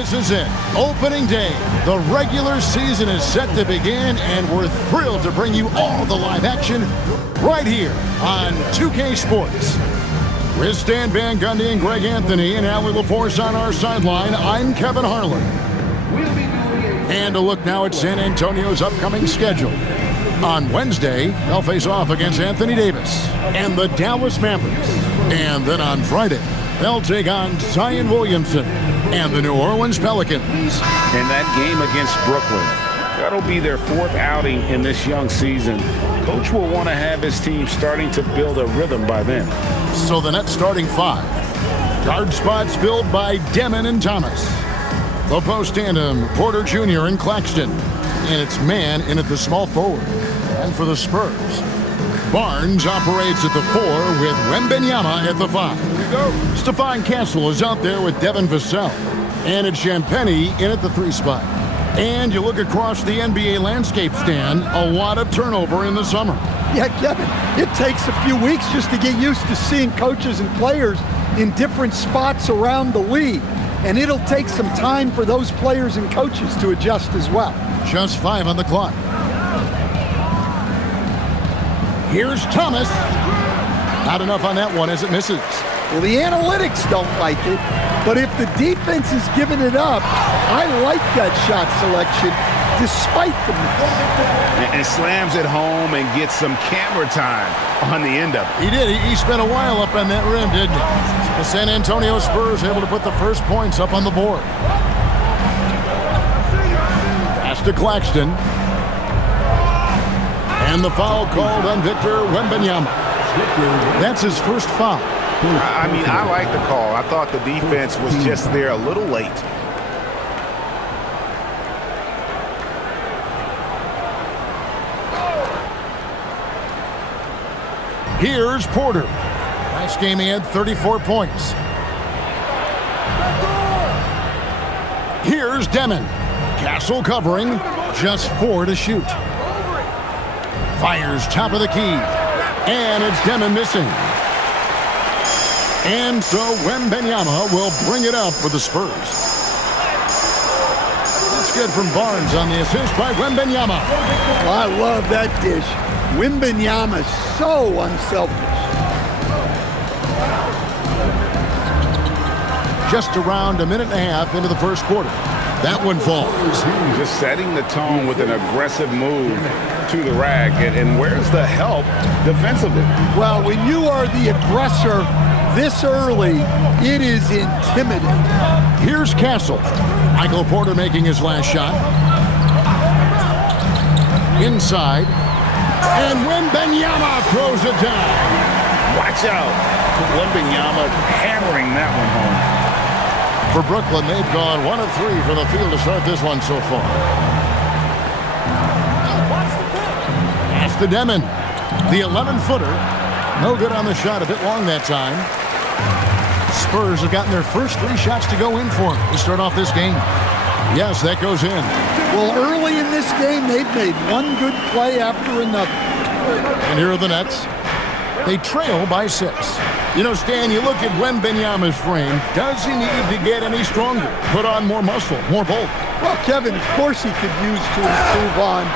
This is it. Opening day. The regular season is set to begin, and we're thrilled to bring you all the live action right here on 2K Sports. With Stan Van Gundy and Greg Anthony and Allie LaForce on our sideline, I'm Kevin Harlan. And a look now at San Antonio's upcoming schedule. On Wednesday, they'll face off against Anthony Davis and the Dallas Mavericks. And then on Friday, they'll take on Zion Williamson and the New Orleans Pelicans. And that game against Brooklyn, that'll be their fourth outing in this young season. Coach will want to have his team starting to build a rhythm by then. So the net starting five. Guard spots filled by Demon and Thomas. The post tandem, Porter Jr. and Claxton. And it's man in at the small forward. And for the Spurs, Barnes operates at the 4 with Wembanyama at the 5. Stephon Castle is out there with Devin Vassell. And it's Champagnie in at the 3 spot. And you look across the NBA landscape, Stan, a lot of turnover in the summer. Yeah, Kevin, it takes a few weeks just to get used to seeing coaches and players in different spots around the league. And it'll take some time for those players and coaches to adjust as well. Just 5 on the clock. Here's Thomas. Not enough on that one as it misses. Well, the analytics don't like it, but if the defense is giving it up, I like that shot selection despite the miss. And slams it home and gets some camera time on the end of it. He did. He spent a while up on that rim, didn't he? The San Antonio Spurs able to put the first points up on the board. Pass to Claxton. And the foul called on Victor Wembanyama. That's his first foul. I mean, I like the call. I thought the defense was just there a little late. Here's Porter. Last game he had 34 points. Here's Demon. Castle covering. Just 4 to shoot. Fires top of the key. And it's Demon missing. And so Wembanyama will bring it up for the Spurs. That's good from Barnes on the assist by Wembanyama. Well, I love that dish. Wembanyama is so unselfish. Just around a minute and a half into the first quarter. That one falls. Just setting the tone with an aggressive move to the rack. And where's the help defensively? Well, when you are the aggressor this early, it is intimidating. Here's Castle. Michael Porter making his last shot. Inside. And Wembanyama throws it down. Watch out. Wembanyama hammering that one home. For Brooklyn, they've gone 1 of 3 from the field to start this one so far. Pass to Demon. The 11-footer. No good on the shot. A bit long that time. Spurs have gotten their first 3 shots to go in for to start off this game. Yes, that goes in. Well, early in this game, they've made one good play after another. And here are the Nets. They trail by 6. You know, Stan, you look at Wembanyama's frame. Does he need to get any stronger? Put on more muscle, more bulk? Well, Kevin, of course he could use to improve on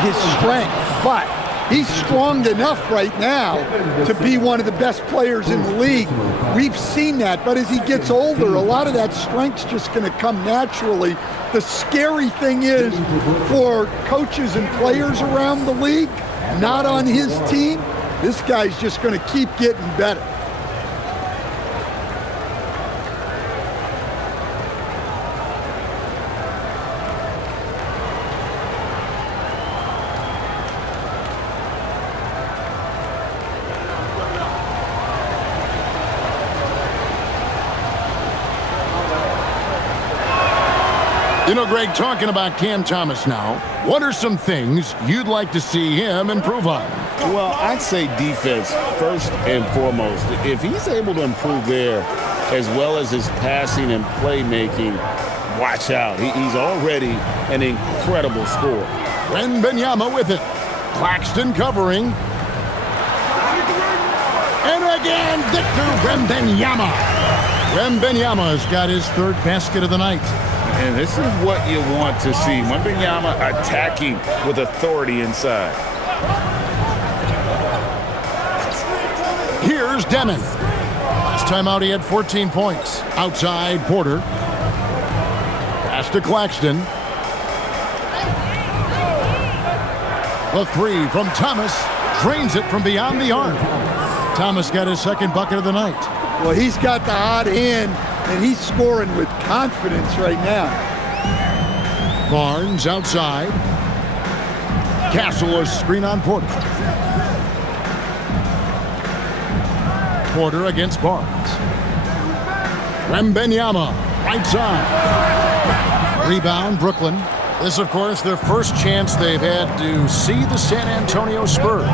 his strength, but he's strong enough right now to be one of the best players in the league. We've seen that, but as he gets older, a lot of that strength's just going to come naturally. The scary thing is for coaches and players around the league, not on his team, this guy's just going to keep getting better. You know, Greg, talking about Cam Thomas now, what are some things you'd like to see him improve on? Well, I'd say defense first and foremost. If he's able to improve there as well as his passing and playmaking, watch out. He's already an incredible scorer. Wembanyama with it. Claxton covering. And again, Victor Wembanyama. Wembanyama's got his 3rd basket of the night. And this is what you want to see. Wembanyama attacking with authority inside. Here's Demon. Last time out, he had 14 points. Outside, Porter. Pass to Claxton. The three from Thomas. Drains it from beyond the arc. Thomas got his second bucket of the night. Well, he's got the hot hand, and he's scoring with confidence right now. Barnes outside. Castle, a screen on Porter. Porter against Barnes. Wembanyama, right side. Rebound, Brooklyn. This, of course, their first chance they've had to see the San Antonio Spurs.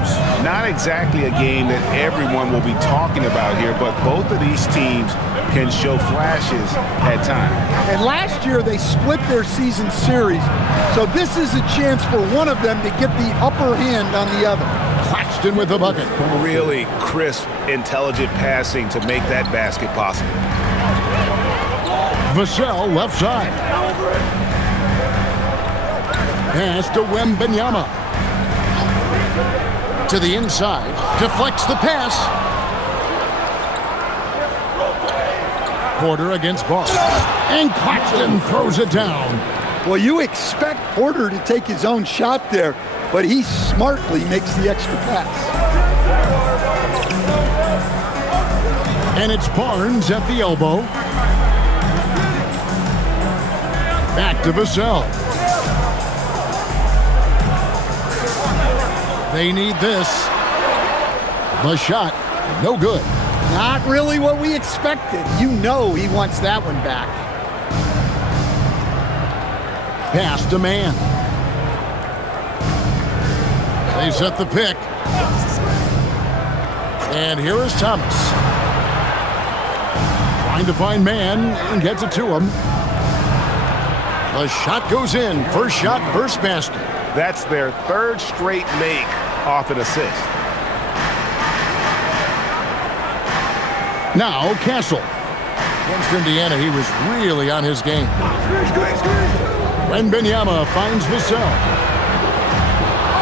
Not exactly a game that everyone will be talking about here, but both of these teams can show flashes at times. And last year, they split their season series, so this is a chance for one of them to get the upper hand on the other. Claxton with the bucket. Really crisp, intelligent passing to make that basket possible. Vassell, left side. Pass to Wembanyama. To the inside. Deflects the pass. Porter against Barnes. And Claxton throws it down. Well, you expect Porter to take his own shot there, but he smartly makes the extra pass. And it's Barnes at the elbow. Back to Vassell. They need this. The shot, no good. Not really what we expected. You know he wants that one back. Pass to man. They set the pick. And here is Thomas. Trying to find man and gets it to him. The shot goes in. First shot, first basket. That's their third straight make off an assist. Now Castle. Against Indiana, he was really on his game. Wembanyama finds Vassell.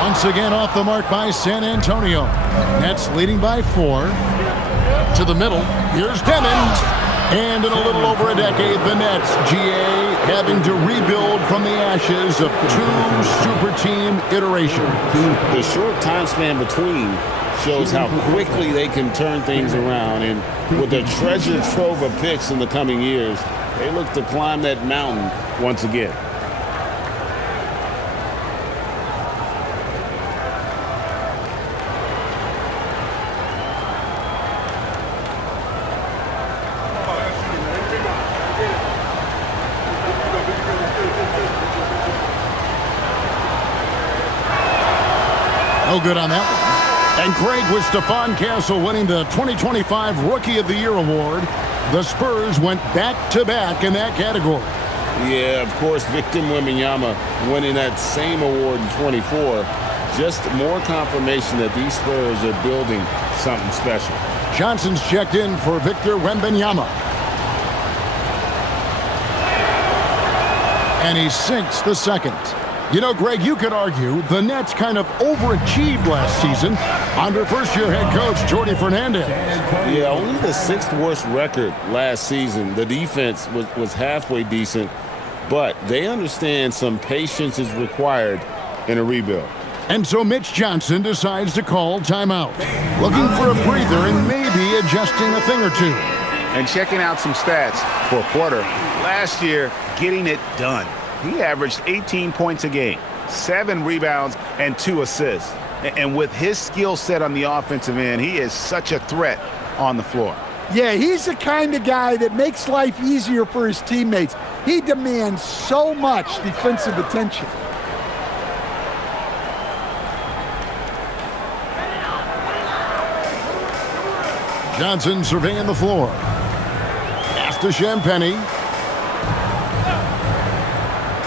Once again off the mark by San Antonio. Nets leading by 4. To the middle. Here's Demon. And in a little over a decade, the Nets, GA, having to rebuild from the ashes of 2 super team iterations. The short time span between shows how quickly they can turn things around. And with a treasure trove of picks in the coming years, they look to climb that mountain once again. No good on that one. And Craig, with Stephon Castle winning the 2025 Rookie of the Year award, the Spurs went back-to-back in that category. Yeah, of course, Victor Wembanyama winning that same award in 24. Just more confirmation that these Spurs are building something special. Johnson's checked in for Victor Wembanyama. And he sinks the second. You know, Greg, you could argue the Nets kind of overachieved last season under first-year head coach Jordi Fernandez. Yeah, only the 6th worst record last season. The defense was halfway decent, but they understand some patience is required in a rebuild. And so Mitch Johnson decides to call timeout, looking for a breather and maybe adjusting a thing or two. And checking out some stats for Porter. Last year, getting it done. He averaged 18 points a game, 7 rebounds, and 2 assists. And with his skill set on the offensive end, he is such a threat on the floor. Yeah, he's the kind of guy that makes life easier for his teammates. He demands so much defensive attention. Johnson surveying the floor. Pass to Champagnie.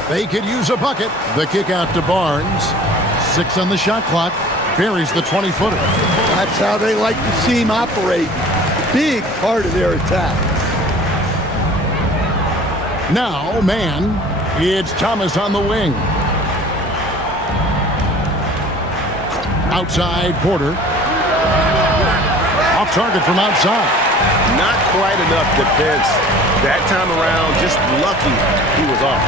They could use a bucket. The kick out to Barnes. 6 on the shot clock. Buries the 20-footer. That's how they like to see him operate. Big part of their attack. Now, man, it's Thomas on the wing. Outside, Porter. Off target from outside. Not quite enough defense. That time around, just lucky he was off.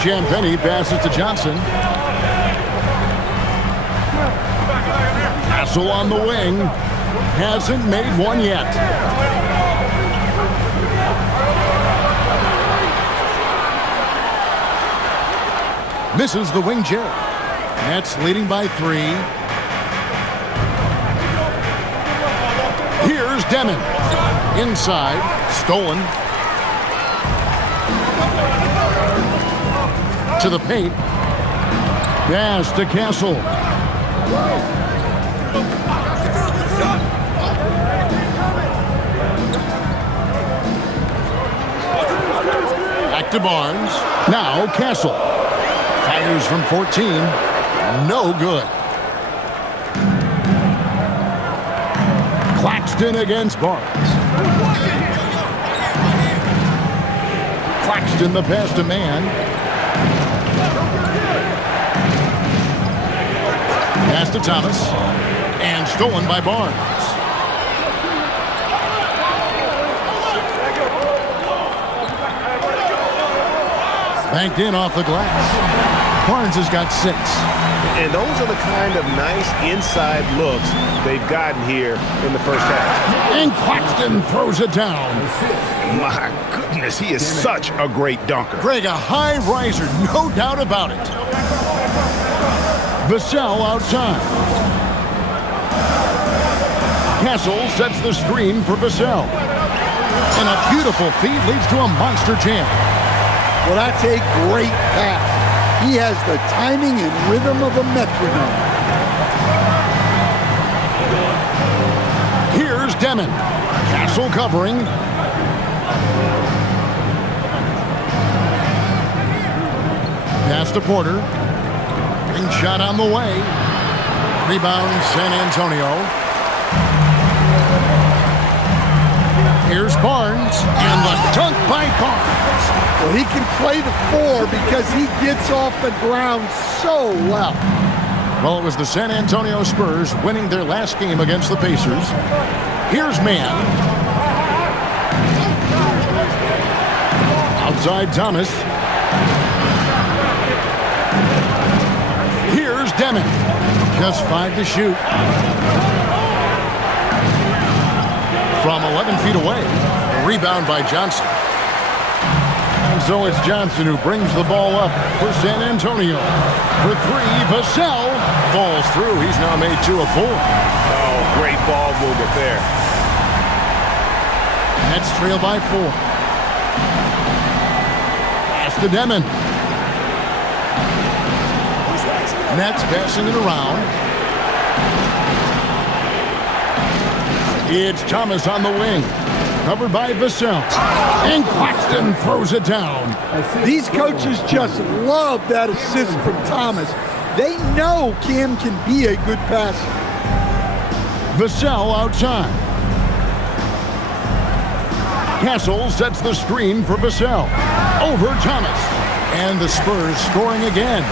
Champagnie passes to Johnson. Castle on the wing. Hasn't made one yet. Misses the wing chair. Nets leading by 3. Here's Demon. Inside. Stolen. To the paint. Pass to Castle. Back to Barnes. Now Castle. Fires from 14. No good. Claxton against Barnes. Claxton the pass to man. Pass to Thomas. And stolen by Barnes. Banked in off the glass. Barnes has got 6. And those are the kind of nice inside looks they've gotten here in the first half. And Claxton throws it down. My goodness, he is such a great dunker. Greg, a high riser, no doubt about it. Vassell outside. Castle sets the screen for Vassell. And a beautiful feed leads to a monster jam. Well, that's a great pass. He has the timing and rhythm of a metronome. Here's Demon. Castle covering. Pass to Porter. Ring shot on the way. Rebound San Antonio. Here's Barnes. And the dunk by Barnes. Well, he can play the 4 because he gets off the ground so well. Well, it was the San Antonio Spurs winning their last game against the Pacers. Here's man. Outside Thomas. Here's Demon. Just 5 to shoot. From 11 feet away. A rebound by Johnson. And so it's Johnson who brings the ball up for San Antonio. For 3, Vassell falls through. He's now made 2 of 4. Oh, great ball movement there. Nets trail by 4. Pass to Demon. Nets passing it around. It's Thomas on the wing. Covered by Vassell. And Claxton throws it down. These coaches just love that assist from Thomas. They know Cam can be a good passer. Vassell outside. Castle sets the screen for Vassell. Over Thomas. And the Spurs scoring again.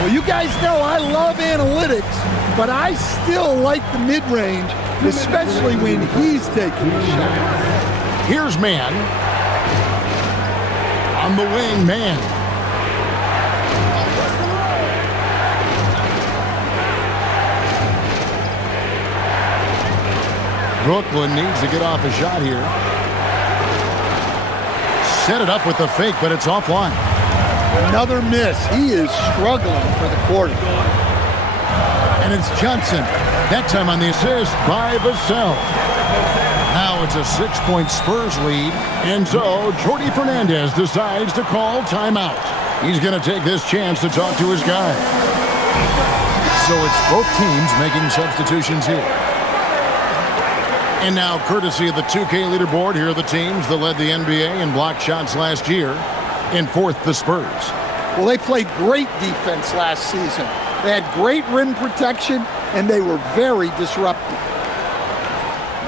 Well, you guys know I love analytics, but I still like the mid-range, especially when he's taking the shot. Here's man. On the wing, man. Brooklyn needs to get off a shot here. Set it up with the fake, but it's offline. Another miss. He is struggling for the quarter. And it's Johnson. That time on the assist by Vassell. Now it's a 6-point Spurs lead. And so Jordi Fernandez decides to call timeout. He's going to take this chance to talk to his guy. So it's both teams making substitutions here. And now, courtesy of the 2K leaderboard, here are the teams that led the NBA in block shots last year. In fourth, the Spurs. Well, they played great defense last season. They had great rim protection, and they were very disruptive.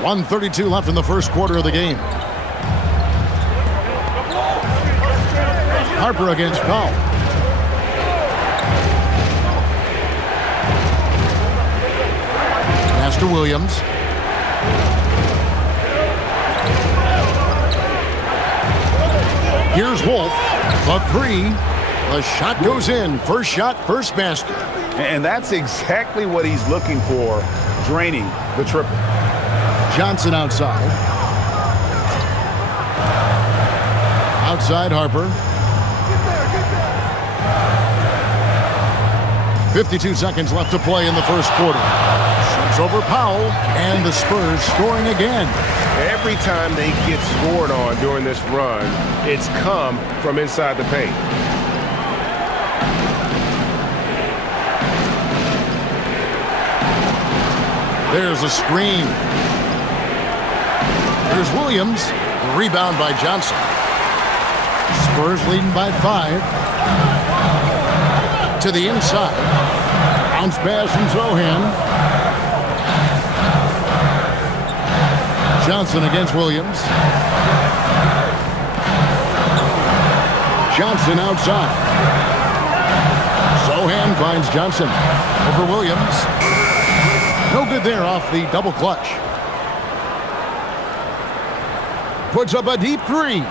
1:32 left in the first quarter of the game. Harper against Powell. Pass to Williams. Here's Wolf. The three. The shot goes in. First shot, first basket. And that's exactly what he's looking for, draining the triple. Johnson outside. Outside Harper. 52 seconds left to play in the first quarter. Shoots over Powell, and the Spurs scoring again. Every time they get scored on during this run, it's come from inside the paint. There's a screen. Here's Williams. The rebound by Johnson. Spurs leading by 5. To the inside. Bounce pass from Zohan. Johnson against Williams. Johnson outside. Zohan finds Johnson. Over Williams. No good there off the double clutch. Puts up a deep three.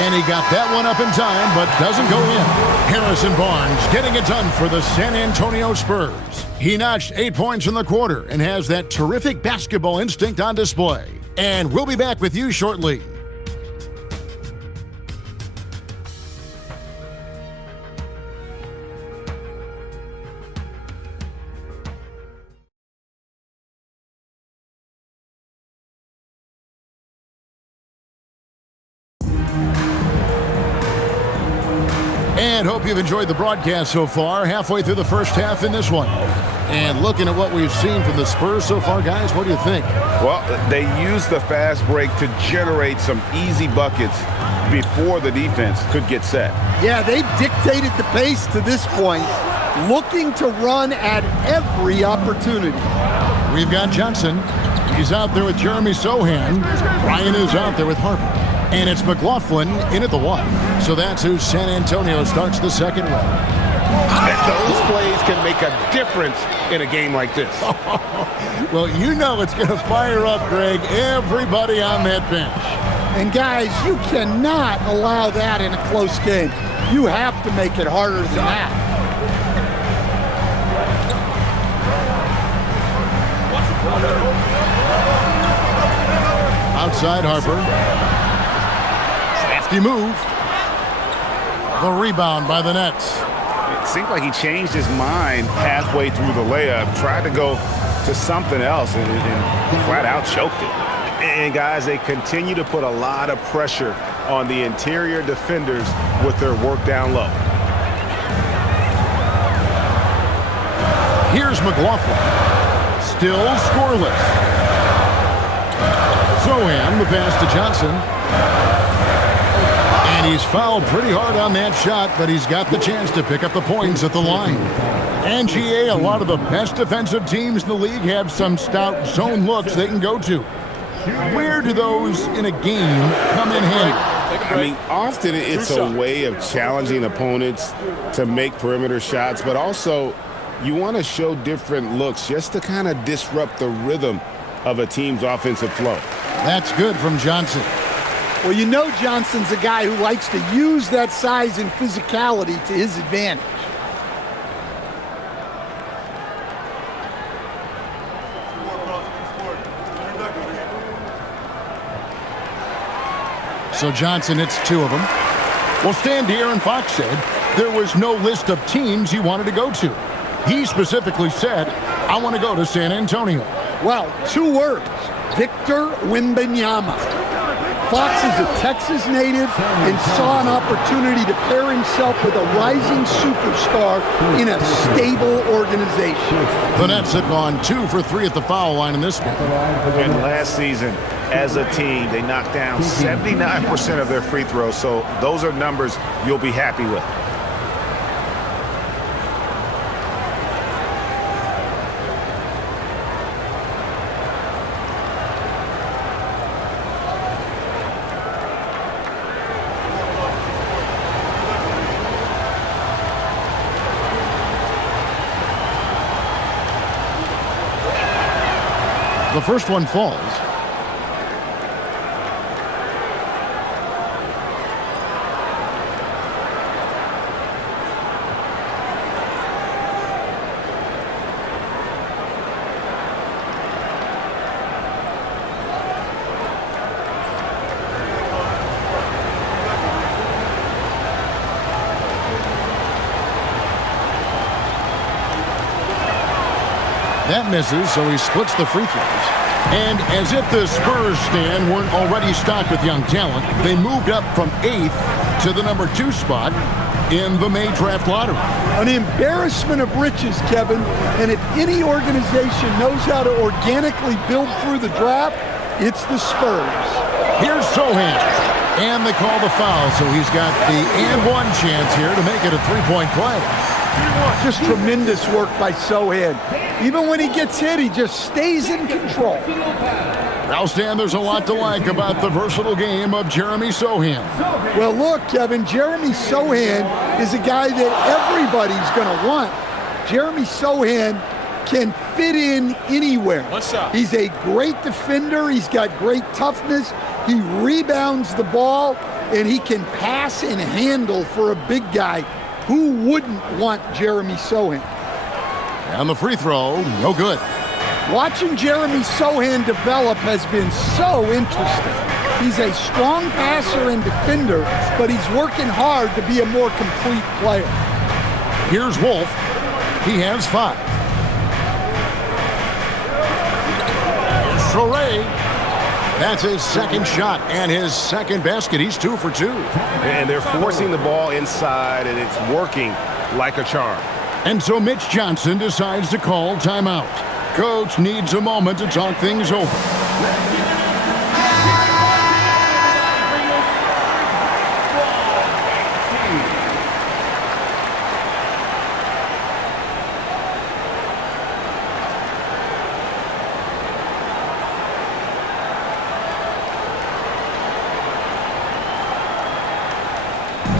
And he got that one up in time, but doesn't go in. Harrison Barnes getting it done for the San Antonio Spurs. He notched 8 points in the quarter and has that terrific basketball instinct on display. And we'll be back with you shortly. And hope you've enjoyed the broadcast so far. Halfway through the first half in this one. And looking at what we've seen from the Spurs so far, guys, what do you think? Well, they used the fast break to generate some easy buckets before the defense could get set. Yeah, they've dictated the pace to this point, looking to run at every opportunity. We've got Johnson. He's out there with Jeremy Sohan. Ryan is out there with Harper. And it's McLaughlin in at the 1. So that's who San Antonio starts the second with. Those plays can make a difference in a game like this. Well, you know it's going to fire up, Greg, everybody on that bench. And guys, you cannot allow that in a close game. You have to make it harder than that. Outside Harper. Safety move. The rebound by the Nets. It seemed like he changed his mind halfway through the layup, tried to go to something else, and flat out choked it. And guys, they continue to put a lot of pressure on the interior defenders with their work down low. Here's McLaughlin. Still scoreless. Zohan, the pass to Johnson. And he's fouled pretty hard on that shot, but he's got the chance to pick up the points at the line. And GA, a lot of the best defensive teams in the league have some stout zone looks they can go to. Where do those in a game come in handy? I mean, often it's a way of challenging opponents to make perimeter shots, but also you want to show different looks just to kind of disrupt the rhythm of a team's offensive flow. That's good from Johnson. Well, you know Johnson's a guy who likes to use that size and physicality to his advantage. So Johnson hits 2 of them. Well, Stan De'Aaron Fox said there was no list of teams he wanted to go to. He specifically said, I want to go to San Antonio. Well, 2 words, Victor Wembanyama. Fox is a Texas native and saw an opportunity to pair himself with a rising superstar in a stable organization. The Nets have gone 2 for 3 at the foul line in this game. And last season, as a team, they knocked down 79% of their free throws, so those are numbers you'll be happy with. The first one falls. That misses, so he splits the free throws. And as if the Spurs stand weren't already stocked with young talent, they moved up from 8th to the number 2 spot in the May draft lottery. An embarrassment of riches, Kevin. And if any organization knows how to organically build through the draft, it's the Spurs. Here's Sohan. And they call the foul, so he's got the and one chance here to make it a three-point play. Just tremendous work by Sohan. Even when he gets hit, he just stays in control. Now, Stan, there's a lot to like about the versatile game of Jeremy Sohan. Well, look, Kevin, Jeremy Sohan is a guy that everybody's going to want. Jeremy Sohan can fit in anywhere. He's a great defender. He's got great toughness. He rebounds the ball, and he can pass and handle for a big guy. Who wouldn't want Jeremy Sohan? And the free throw, no good. Watching Jeremy Sohan develop has been so interesting. He's a strong passer and defender, but he's working hard to be a more complete player. Here's Wolf. He has 5. Soray. That's his second shot and his second basket. He's 2 for 2. And they're forcing the ball inside, and it's working like a charm. And so Mitch Johnson decides to call timeout. Coach needs a moment to talk things over.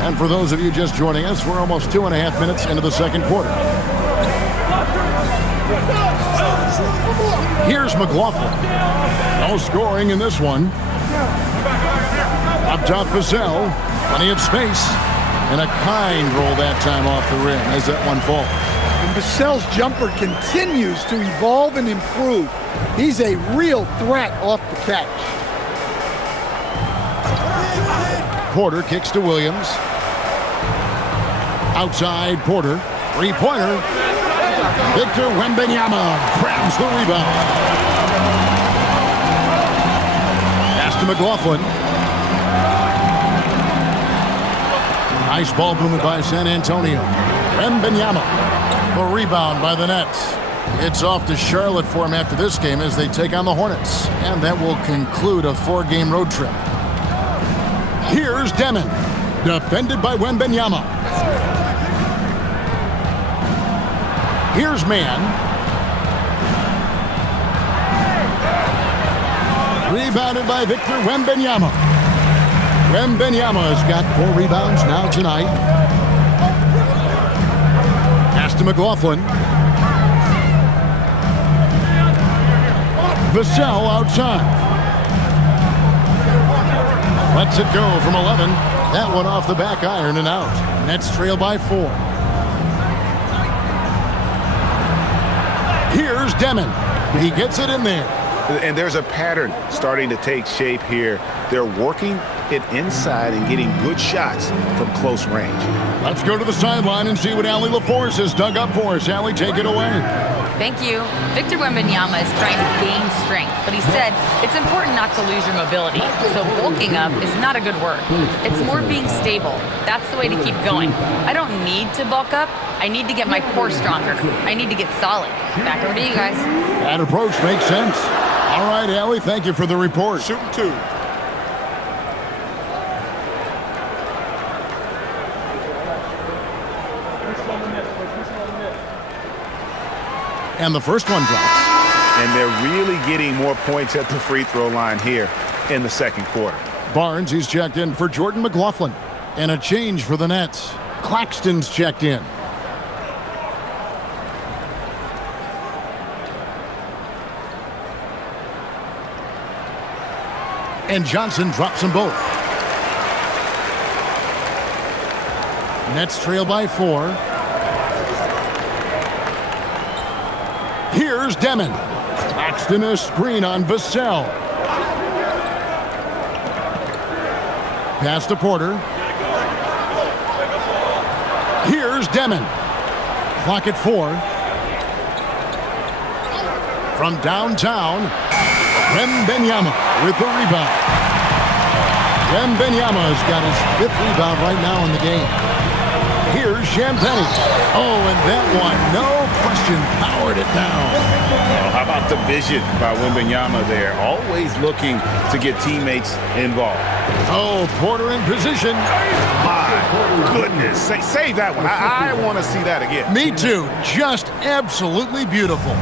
And for those of you just joining us, we're almost 2.5 minutes into the second quarter. Here's McLaughlin. No scoring in this one. Up top, Vassell. Plenty of space. And a kind roll that time off the rim as that one falls. And Vassell's jumper continues to evolve and improve. He's a real threat off the catch. Porter kicks to Williams. Outside, Porter. Three-pointer. Victor Wembanyama grabs the rebound. Pass to McLaughlin. Nice ball movement by San Antonio. Wembanyama. The rebound by the Nets. It's off to Charlotte for him after this game as they take on the Hornets. And that will conclude a 4-game road trip. Here's Demon. Defended by Wembanyama. Here's Mann. Rebounded by Victor Wembanyama. Wembanyama has got 4 rebounds now tonight. Pass to McLaughlin. Vassell outside. Lets it go from 11. That one off the back iron and out. Nets trail by 4. Here's Demon. He gets it in there. And there's a pattern starting to take shape here. They're working it inside and getting good shots from close range. Let's go to the sideline and see what Allie LaForce has dug up for us. Allie, take it away. Thank you. Victor Wembanyama is trying to gain strength, but he said it's important not to lose your mobility. So bulking up is not a good word. It's more being stable. That's the way to keep going. I don't need to bulk up. I need to get my core stronger. I need to get solid. Back over to you guys. That approach makes sense. All right, Allie, thank you for the report. Shooting 2. And the first one drops. And they're really getting more points at the free throw line here in the second quarter. Barnes, he's checked in for Jordan McLaughlin. And a change for the Nets. Claxton's checked in. And Johnson drops them both. Nets trail by 4. Here's Demon. Claxton a screen on Vassell. Pass to Porter. Here's Demon. Clock at 4. From downtown, Wembanyama with the rebound. Wembanyama's got his 5th rebound right now in the game. Here's Champagnie. Oh, and that one, no question, powered it down. Oh, how about the vision by Wembanyama there? Always looking to get teammates involved. Oh, Porter in position. My goodness. Save that one. I want to see that again. Me too. Just absolutely beautiful.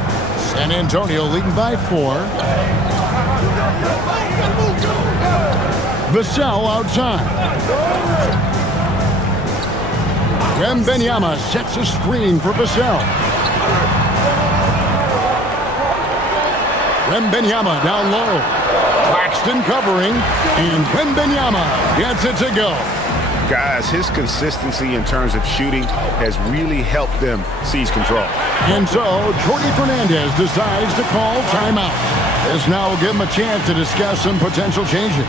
San Antonio leading by 4. Vassell outside. Wembanyama sets a screen for Vassell. Wembanyama down low. Claxton covering, and Wembanyama gets it to go. Guys, his consistency in terms of shooting has really helped them seize control. And so, Jordi Fernandez decides to call timeout. This now will give him a chance to discuss some potential changes.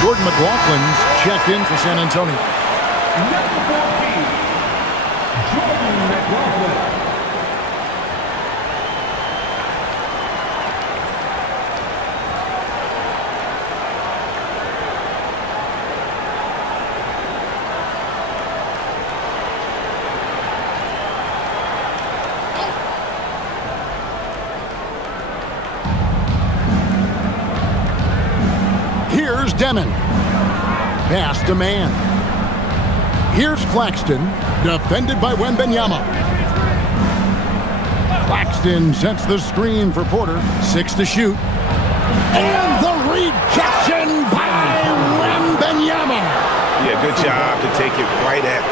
Jordan McLaughlin's checked in for San Antonio. Number 14, Jordan McLaughlin. Here's Demon. Pass to man. Here's Claxton, defended by Wembanyama. Claxton sets the screen for Porter. 6 to shoot. And the rejection by Wembanyama. Yeah, good job to take it right at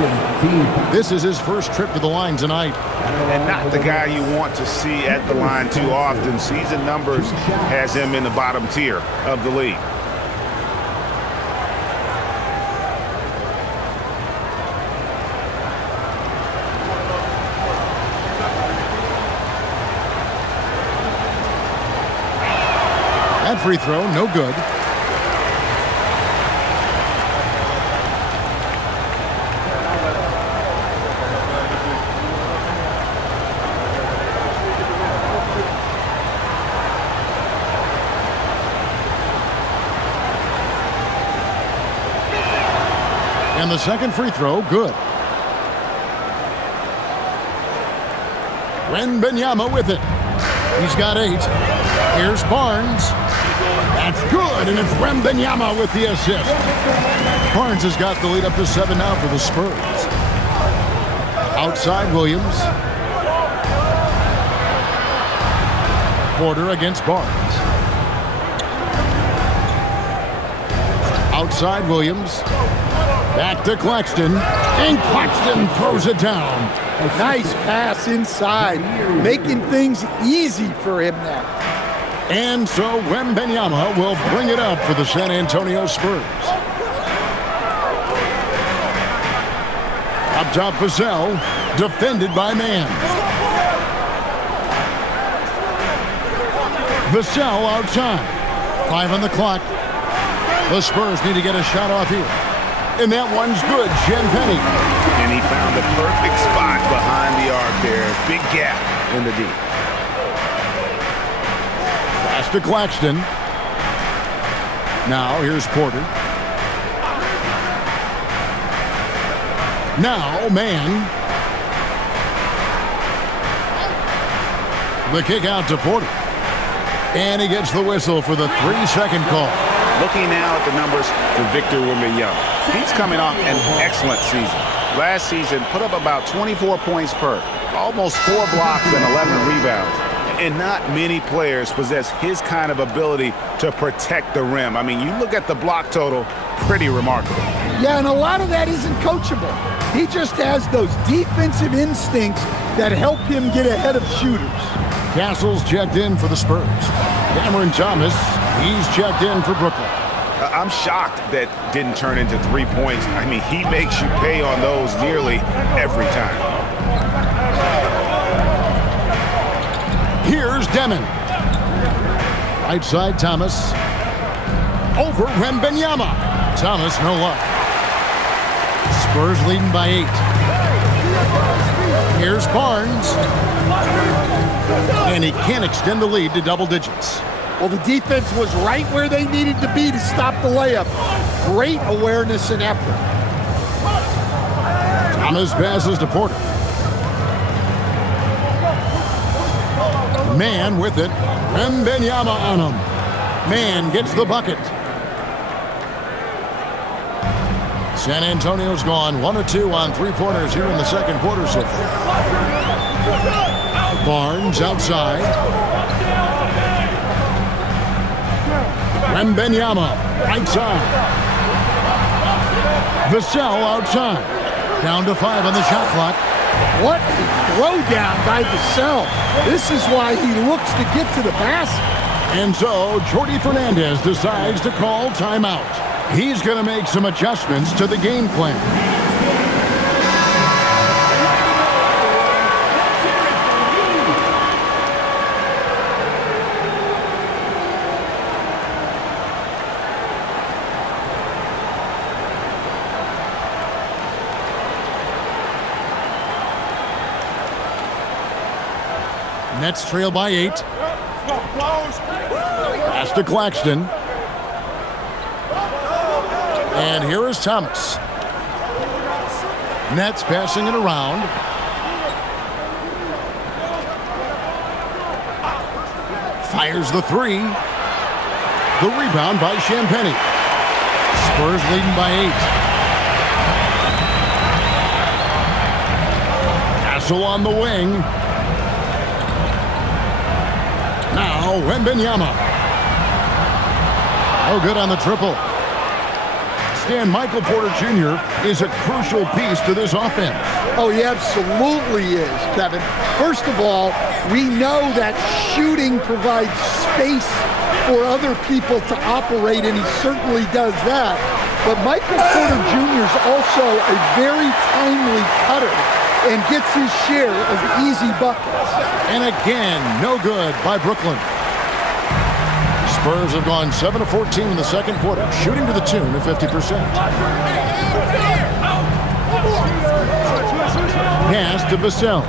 the This is his first trip to the line tonight. and not the guy you want to see at the line too often. Season numbers has him in the bottom tier of the league. That free throw, no good. And the second free throw, good. Wembanyama with it. He's got 8. Here's Barnes. That's good, and it's Wembanyama with the assist. Barnes has got the lead up to 7 now for the Spurs. Outside Williams. Porter against Barnes. Outside Williams. Back to Claxton, and Claxton throws it down. A nice pass inside, making things easy for him now. And so Wembanyama will bring it up for the San Antonio Spurs. Up top, Vassell, defended by man. Vassell outside. 5 on the clock. The Spurs need to get a shot off here. And that one's good, Champagnie. And he found the perfect spot behind the arc there. Big gap in the D. Pass to Claxton. Now here's Porter. Now man. The kick out to Porter. And he gets the whistle for the 3-second call. Looking now at the numbers for Victor Wembanyama. He's coming off an excellent season. Last season, put up about 24 points per, almost 4 blocks and 11 rebounds. And not many players possess his kind of ability to protect the rim. I mean, you look at the block total, pretty remarkable. Yeah, and a lot of that isn't coachable. He just has those defensive instincts that help him get ahead of shooters. Castle's checked in for the Spurs. Cameron Thomas, he's checked in for Brooklyn. I'm shocked that didn't turn into 3 points. I mean, he makes you pay on those nearly every time. Here's Demon. Right side, Thomas. Over Wembanyama. Thomas, no luck. Spurs leading by 8. Here's Barnes. And he can't extend the lead to double digits. Well, the defense was right where they needed to be to stop the layup. Great awareness and effort. Thomas passes to Porter. Man with it. Wembanyama on him. Man gets the bucket. San Antonio's gone 1 of 2 on three-pointers here in the second quarter so far. Barnes outside. Wembanyama right side. Vassell outside. Down to 5 on the shot clock. What a throwdown by Vassell. This is why he looks to get to the basket. And so Jordi Fernandez decides to call timeout. He's going to make some adjustments to the game plan. Nets trail by 8. Pass to Claxton. And here is Thomas. Nets passing it around. Fires the 3. The rebound by Champagnie. Spurs leading by 8. Castle on the wing. Now Wembanyama. Oh, good on the triple. Stan, Michael Porter Jr. is a crucial piece to this offense. Oh, he absolutely is, Kevin. First of all, we know that shooting provides space for other people to operate, and he certainly does that. But Michael Porter Jr. is also a very timely cutter and gets his share of easy buckets. And again, no good by Brooklyn. Spurs have gone 7 of 14 in the second quarter, shooting to the tune of 50%. Pass to Vassell.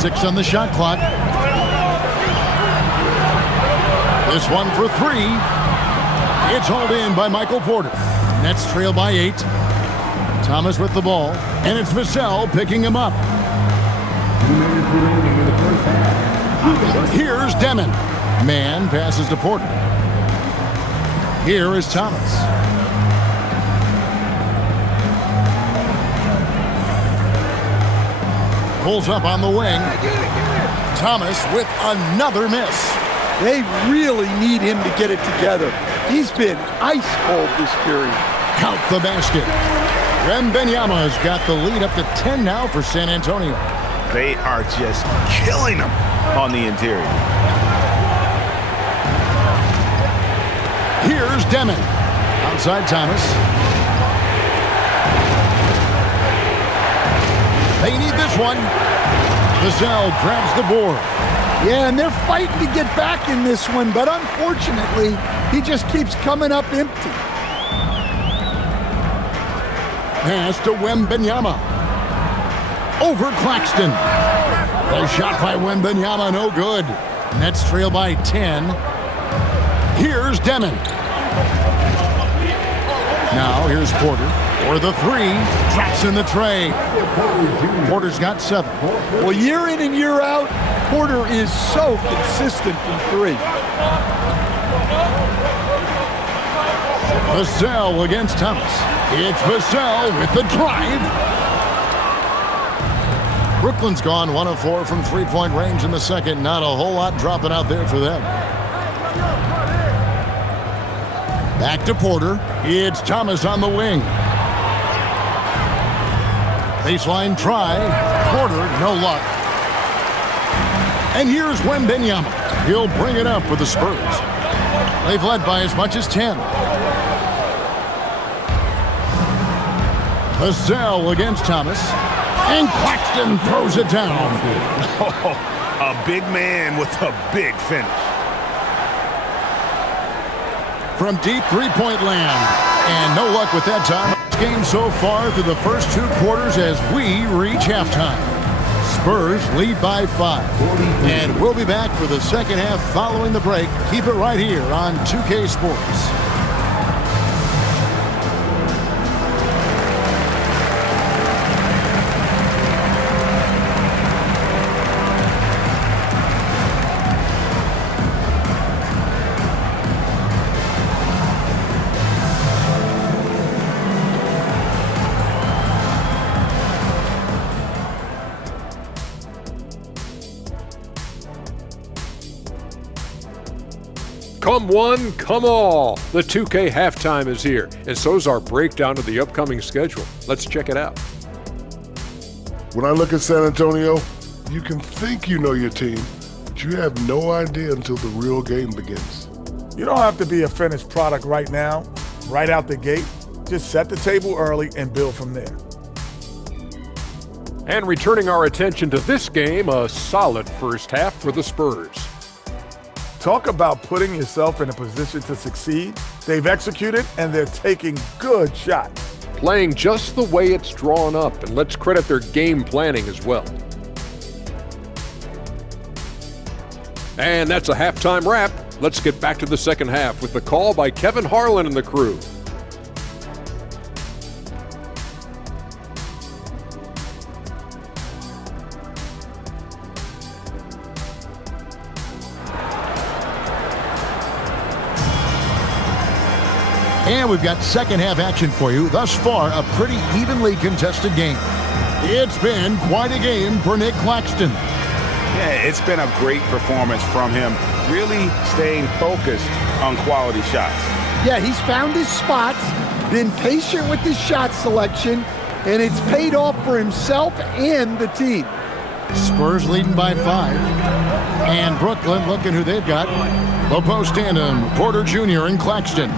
6 on the shot clock. This one for 3. It's hauled in by Michael Porter. Nets trail by 8. Thomas with the ball, and it's Vassell picking him up. Here's Demon. Man passes to Porter. Here is Thomas. Pulls up on the wing. Thomas with another miss. They really need him to get it together. He's been ice cold this period. Count the basket. Wembanyama has got the lead up to 10 now for San Antonio. They are just killing them on the interior. Here's Demon. Outside Thomas. They need this one. Vassell grabs the board. Yeah, and they're fighting to get back in this one, but unfortunately, he just keeps coming up empty. Pass to Wembanyama. Over Claxton. The shot by Wembanyama, no good. Nets trail by 10. Here's Demon. Now here's Porter. For the 3. Drops in the tray. Porter's got 7. Well, year in and year out, Porter is so consistent from 3. Vassell against Thomas. It's Vassell with the drive. Brooklyn's gone 1 of 4 from three-point range in the second. Not a whole lot dropping out there for them. Back to Porter. It's Thomas on the wing. Baseline try. Porter, no luck. And here's Wembanyama. He'll bring it up for the Spurs. They've led by as much as 10. Vassell against Thomas. And Claxton throws it down. A big man with a big finish. From deep three-point land. And no luck with that time. Game so far through the first 2 quarters as we reach halftime. Spurs lead by 5. And we'll be back for the second half following the break. Keep it right here on 2K Sports. Come one, come all. The 2K halftime is here, and so's our breakdown of the upcoming schedule. Let's check it out. When I look at San Antonio, you can think you know your team, but you have no idea until the real game begins. You don't have to be a finished product right now, right out the gate. Just set the table early and build from there. And returning our attention to this game, a solid first half for the Spurs. Talk about putting yourself in a position to succeed. They've executed, and they're taking good shots. Playing just the way it's drawn up, and let's credit their game planning as well. And that's a halftime wrap. Let's get back to the second half with the call by Kevin Harlan and the crew. And we've got second half action for you. Thus far, a pretty evenly contested game. It's been quite a game for Nick Claxton. Yeah, it's been a great performance from him, really staying focused on quality shots. Yeah, he's found his spots, been patient with his shot selection, and it's paid off for himself and the team. Spurs leading by 5. And Brooklyn looking who they've got. The post tandem, Porter Jr. and Claxton.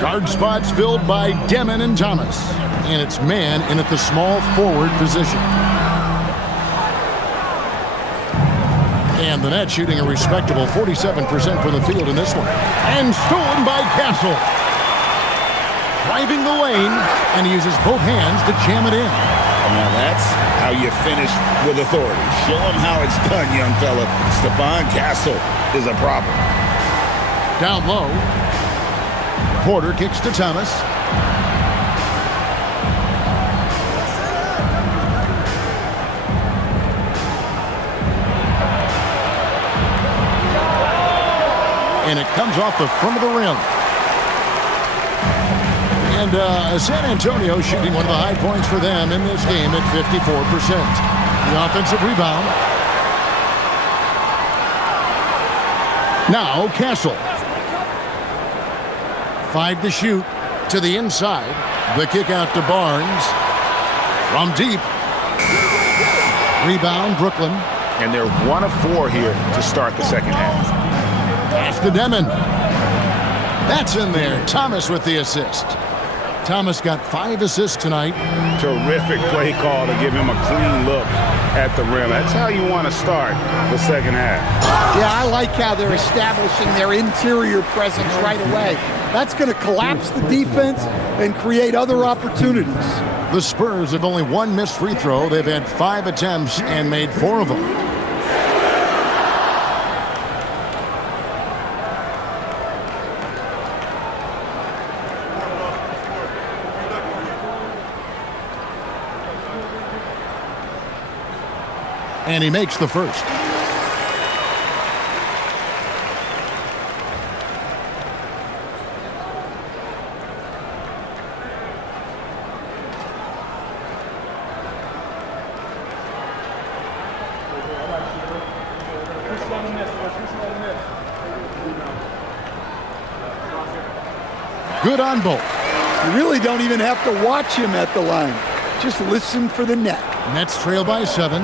Guard spots filled by Demon and Thomas. And it's man in at the small forward position. And the net shooting a respectable 47% from the field in this one. And stolen by Castle. Driving the lane, and he uses both hands to jam it in. Now that's how you finish with authority. Show him how it's done, young fella. Stephon Castle is a problem. Down low. Porter kicks to Thomas. And it comes off the front of the rim. And San Antonio shooting one of the high points for them in this game at 54%. The offensive rebound. Now Castle. 5 to shoot to the inside. The kick out to Barnes. From deep. Rebound, Brooklyn. And they're 1 of 4 here to start the second half. Pass to Demon. That's in there. Thomas with the assist. Thomas got 5 assists tonight. Terrific play call to give him a clean look at the rim. That's how you want to start the second half. Yeah, I like how they're establishing their interior presence right away. That's going to collapse the defense and create other opportunities. The Spurs have only 1 missed free throw. They've had 5 attempts and made 4 of them. And he makes the first. Good on both. You really don't even have to watch him at the line. Just listen for the net. Nets trail by 7.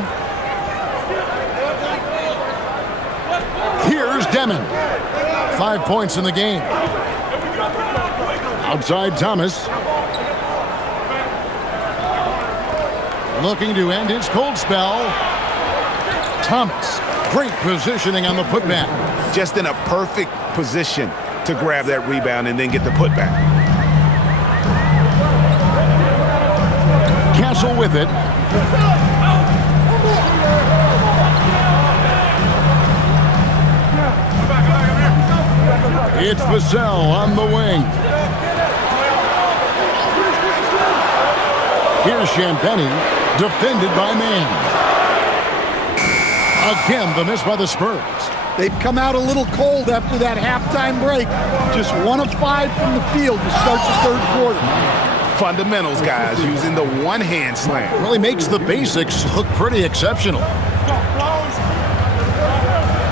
Here's Demon. 5 points in the game. Outside Thomas. Looking to end his cold spell. Thomas. Great positioning on the putback. Just in a perfect position to grab that rebound and then get the putback. Castle with it. It's Vassell on the wing. Here's Champagny, defended by Mann. Again, the miss by the Spurs. They've come out a little cold after that halftime break. Just 1 of 5 from the field to start the third quarter. Fundamentals, guys, using the one-hand slam. Really makes the basics look pretty exceptional.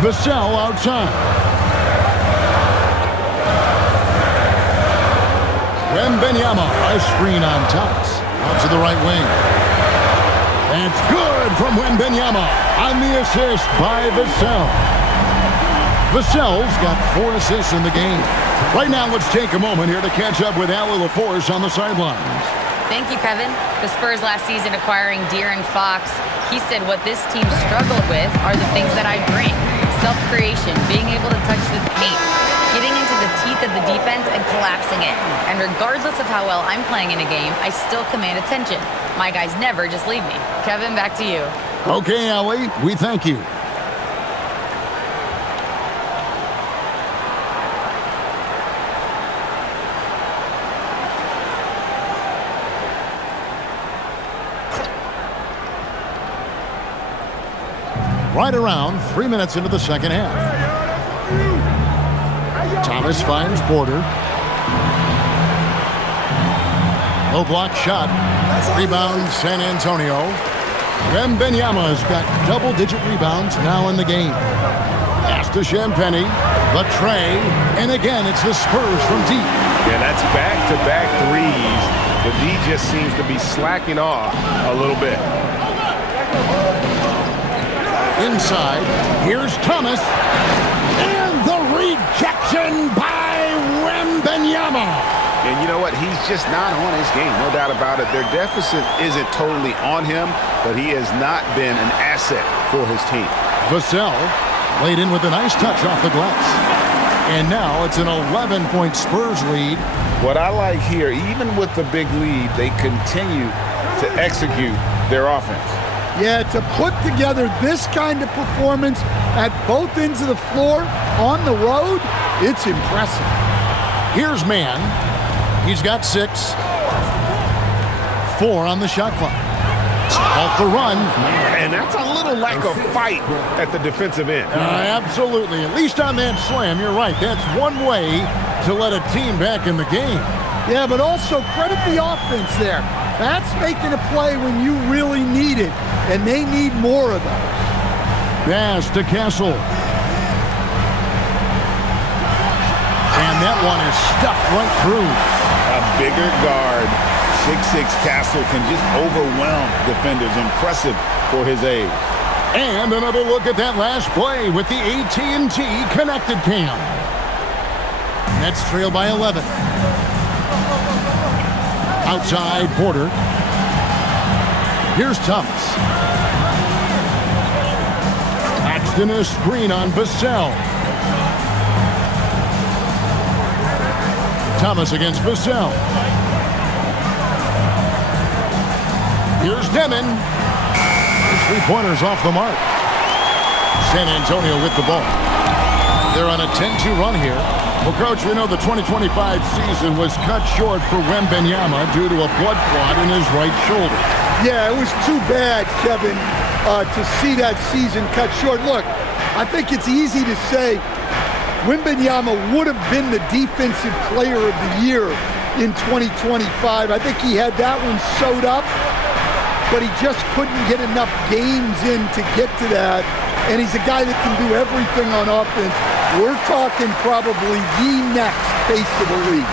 Vassell outside. Wembanyama, a screen on Thomas. Out to the right wing. That's good from Wembanyama on the assist by Vassell. Vassell's got 4 assists in the game. Right now, let's take a moment here to catch up with Allie LaForce on the sidelines. Thank you, Kevin. The Spurs last season acquiring De'Aaron Fox. He said what this team struggled with are the things that I bring. Self-creation, being able to touch the paint, getting into the teeth of the defense and collapsing it. And regardless of how well I'm playing in a game, I still command attention. My guys never just leave me. Kevin, back to you. Okay, Allie, we thank you. Right around 3 minutes into the second half. Thomas finds Porter. Low block shot. Rebound San Antonio. Wembanyama's got double-digit rebounds now in the game. Pass to Champagny. Latre. And again, it's the Spurs from deep. Yeah, that's back-to-back threes. The D just seems to be slacking off a little bit. Inside, here's Thomas. And the rejection by Wembanyama. And you know what? He's just not on his game, no doubt about it. Their deficit isn't totally on him, but he has not been an asset for his team. Vassell laid in with a nice touch off the glass. And now it's an 11-point Spurs lead. What I like here, even with the big lead, they continue to execute their offense. Yeah, to put together this kind of performance at both ends of the floor on the road, it's impressive. Here's Mann. He's got 6. 4 on the shot clock. Off the run. And that's a little lack of fight at the defensive end. Absolutely. At least on that slam, you're right. That's one way to let a team back in the game. Yeah, but also credit the offense there. That's making a play when you really need it, and they need more of those. Pass to Castle. And that one is stuffed right through. A bigger guard, 6'6" Castle, can just overwhelm defenders. Impressive for his age. And another look at that last play with the AT&T connected cam. Nets trail by 11. Outside Porter. Here's Thomas. Paxton a screen on Vassell. Thomas against Vassell. Here's Demon. 3-pointers off the mark. San Antonio with the ball. They're on a 10-2 run here. Well, Coach, we know the 2025 season was cut short for Wembanyama due to a blood clot in his right shoulder. Yeah, it was too bad, Kevin, to see that season cut short. Look, I think it's easy to say Wembanyama would have been the defensive player of the year in 2025. I think he had that one sewed up, but he just couldn't get enough games in to get to that. and he's a guy that can do everything on offense. We're talking probably the next face of the league.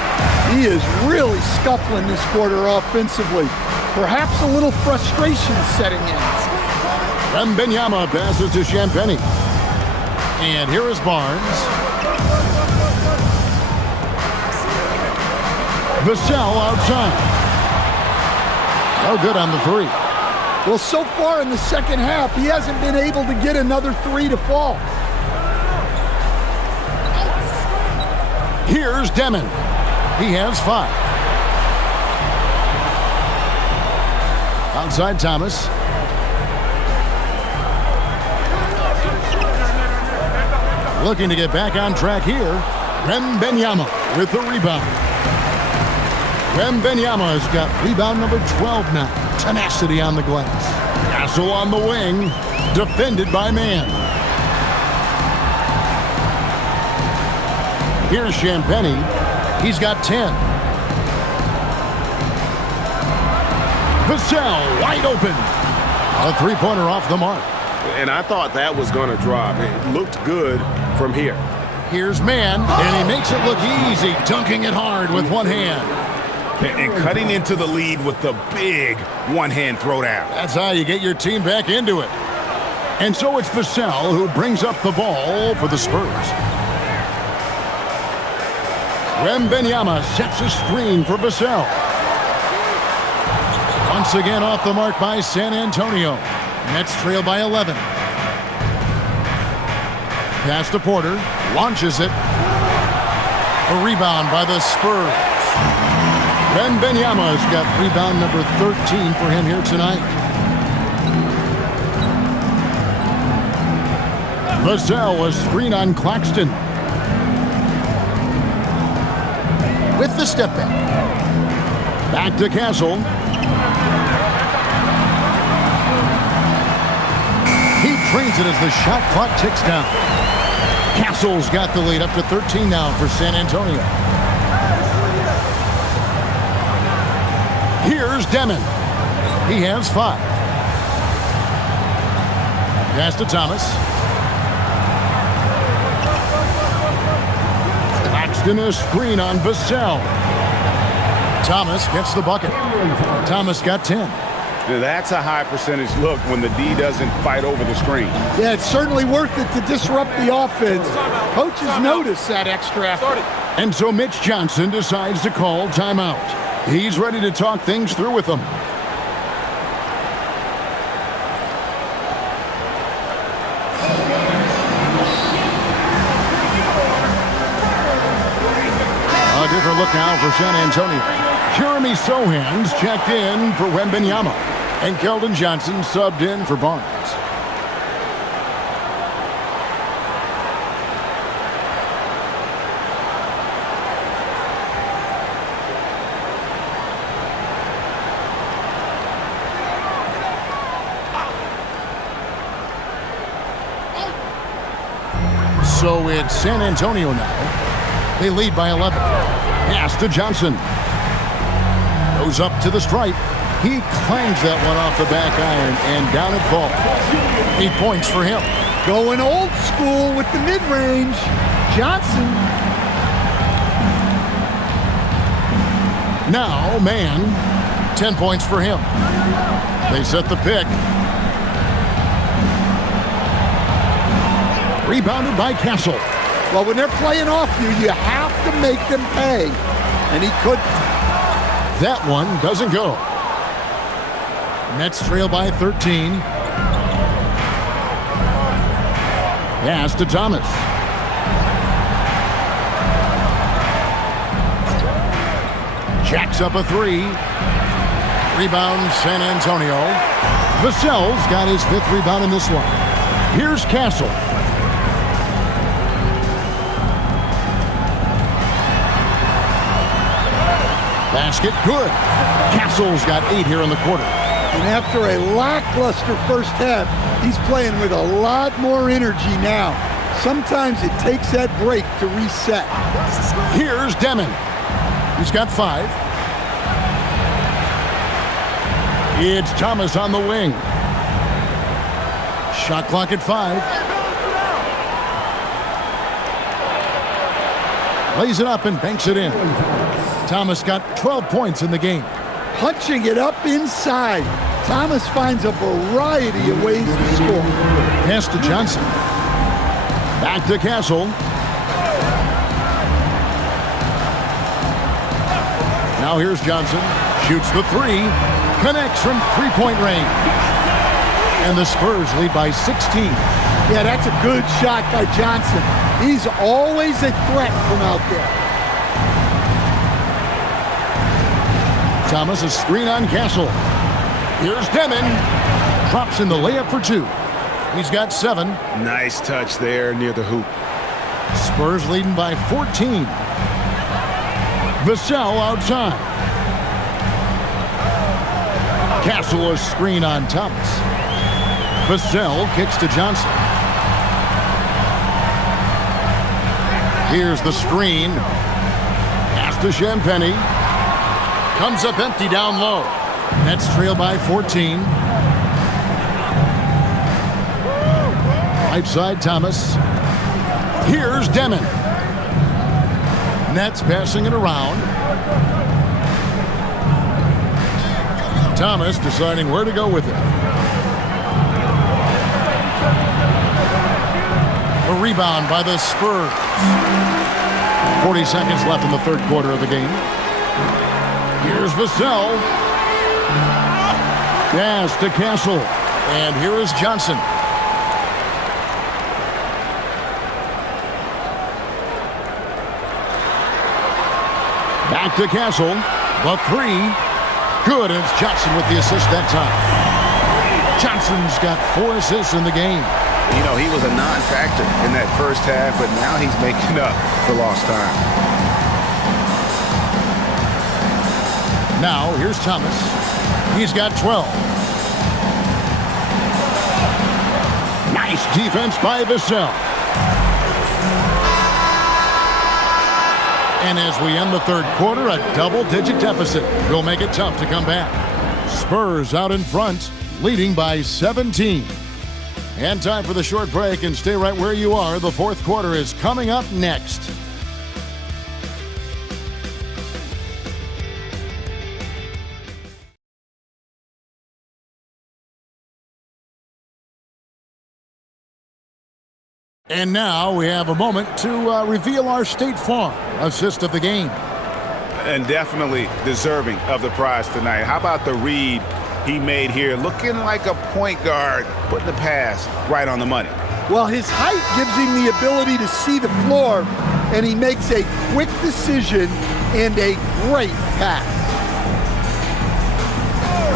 He is really scuffling this quarter offensively. Perhaps a little frustration setting in. Wembanyama passes to Champagnie. And here is Barnes. Vassell outside. No good on the three. Well, so far in the second half, he hasn't been able to get another three to fall. Here's Demon. He has 5. Outside Thomas. Looking to get back on track here. Wembanyama with the rebound. Wembanyama has got rebound number 12 now. Tenacity on the glass. Castle on the wing. Defended by Man. Here's Champagnie. He's got 10. Vassell wide open. A three-pointer off the mark. And I thought that was going to drop. It looked good from here. Here's Man, and he makes it look easy, dunking it hard with one hand. And cutting into the lead with the big one-hand throwdown. That's how you get your team back into it. And so it's Vassell who brings up the ball for the Spurs. Wembanyama sets a screen for Vassell. Once again off the mark by San Antonio. Nets trail by 11. Pass to Porter. Launches it. A rebound by the Spurs. Wembanyama's got rebound number 13 for him here tonight. Vassell was screen on Claxton. With the step back. Back to Castle. He trains it as the shot clock ticks down. Castle's got the lead up to 13 now for San Antonio. Here's Demon. He has 5. Pass to Thomas. Claxton a screen on Vassell. Thomas gets the bucket. Thomas got 10. Now that's a high percentage look when the D doesn't fight over the screen. Yeah, it's certainly worth it to disrupt the offense. Coaches notice that extra effort. And so Mitch Johnson decides to call timeout. He's ready to talk things through with them. A different look now for San Antonio. Jeremy Sohan's checked in for Wembanyama. And Keldon Johnson subbed in for Barnes. So it's San Antonio now. They lead by 11. Pass to Johnson. Goes up to the stripe. He clangs that one off the back iron, and down it falls. 8 points for him. Going old school with the mid-range. Johnson. Now, Man. 10 points for him. They set the pick. Rebounded by Castle. Well, when they're playing off you, you have to make them pay. And he couldn't. That one doesn't go. Nets trail by 13. Pass to Thomas. Jacks up a 3. Rebound San Antonio. Vassell's got his 5th rebound in this one. Here's Castle. Basket good. Castle's got 8 here in the quarter. And after a lackluster first half, he's playing with a lot more energy now. Sometimes it takes that break to reset. Here's Demon. He's got 5. It's Thomas on the wing. Shot clock at 5. Lays it up and banks it in. Thomas got 12 points in the game. Punching it up inside. Thomas finds a variety of ways to score. Pass to Johnson. Back to Castle. Now here's Johnson. Shoots the 3. Connects from three-point range. And the Spurs lead by 16. Yeah, that's a good shot by Johnson. He's always a threat from out there. Thomas, a screen on Castle. Here's Demon. Drops in the layup for 2. He's got 7. Nice touch there near the hoop. Spurs leading by 14. Vassell outside. Castle, a screen on Thomas. Vassell kicks to Johnson. Here's the screen. Pass to Champagny. Comes up empty down low. Nets trail by 14. Right side, Thomas. Here's Demon. Nets passing it around. Thomas deciding where to go with it. A rebound by the Spurs. 40 seconds left in the third quarter of the game. Here's Vassell. Pass to Castle. And here is Johnson. Back to Castle. The 3. Good, and it's Johnson with the assist that time. Johnson's got 4 assists in the game. You know, he was a non-factor in that first half, but now he's making up for lost time. Now, here's Thomas. He's got 12. Nice defense by Vassell. And as we end the third quarter, a double-digit deficit will make it tough to come back. Spurs out in front, leading by 17. And time for the short break, and stay right where you are. The fourth quarter is coming up next. And now we have a moment to reveal our State Farm assist of the game. And definitely deserving of the prize tonight. How about the read he made here? Looking like a point guard, putting the pass right on the money. Well, his height gives him the ability to see the floor, and he makes a quick decision and a great pass.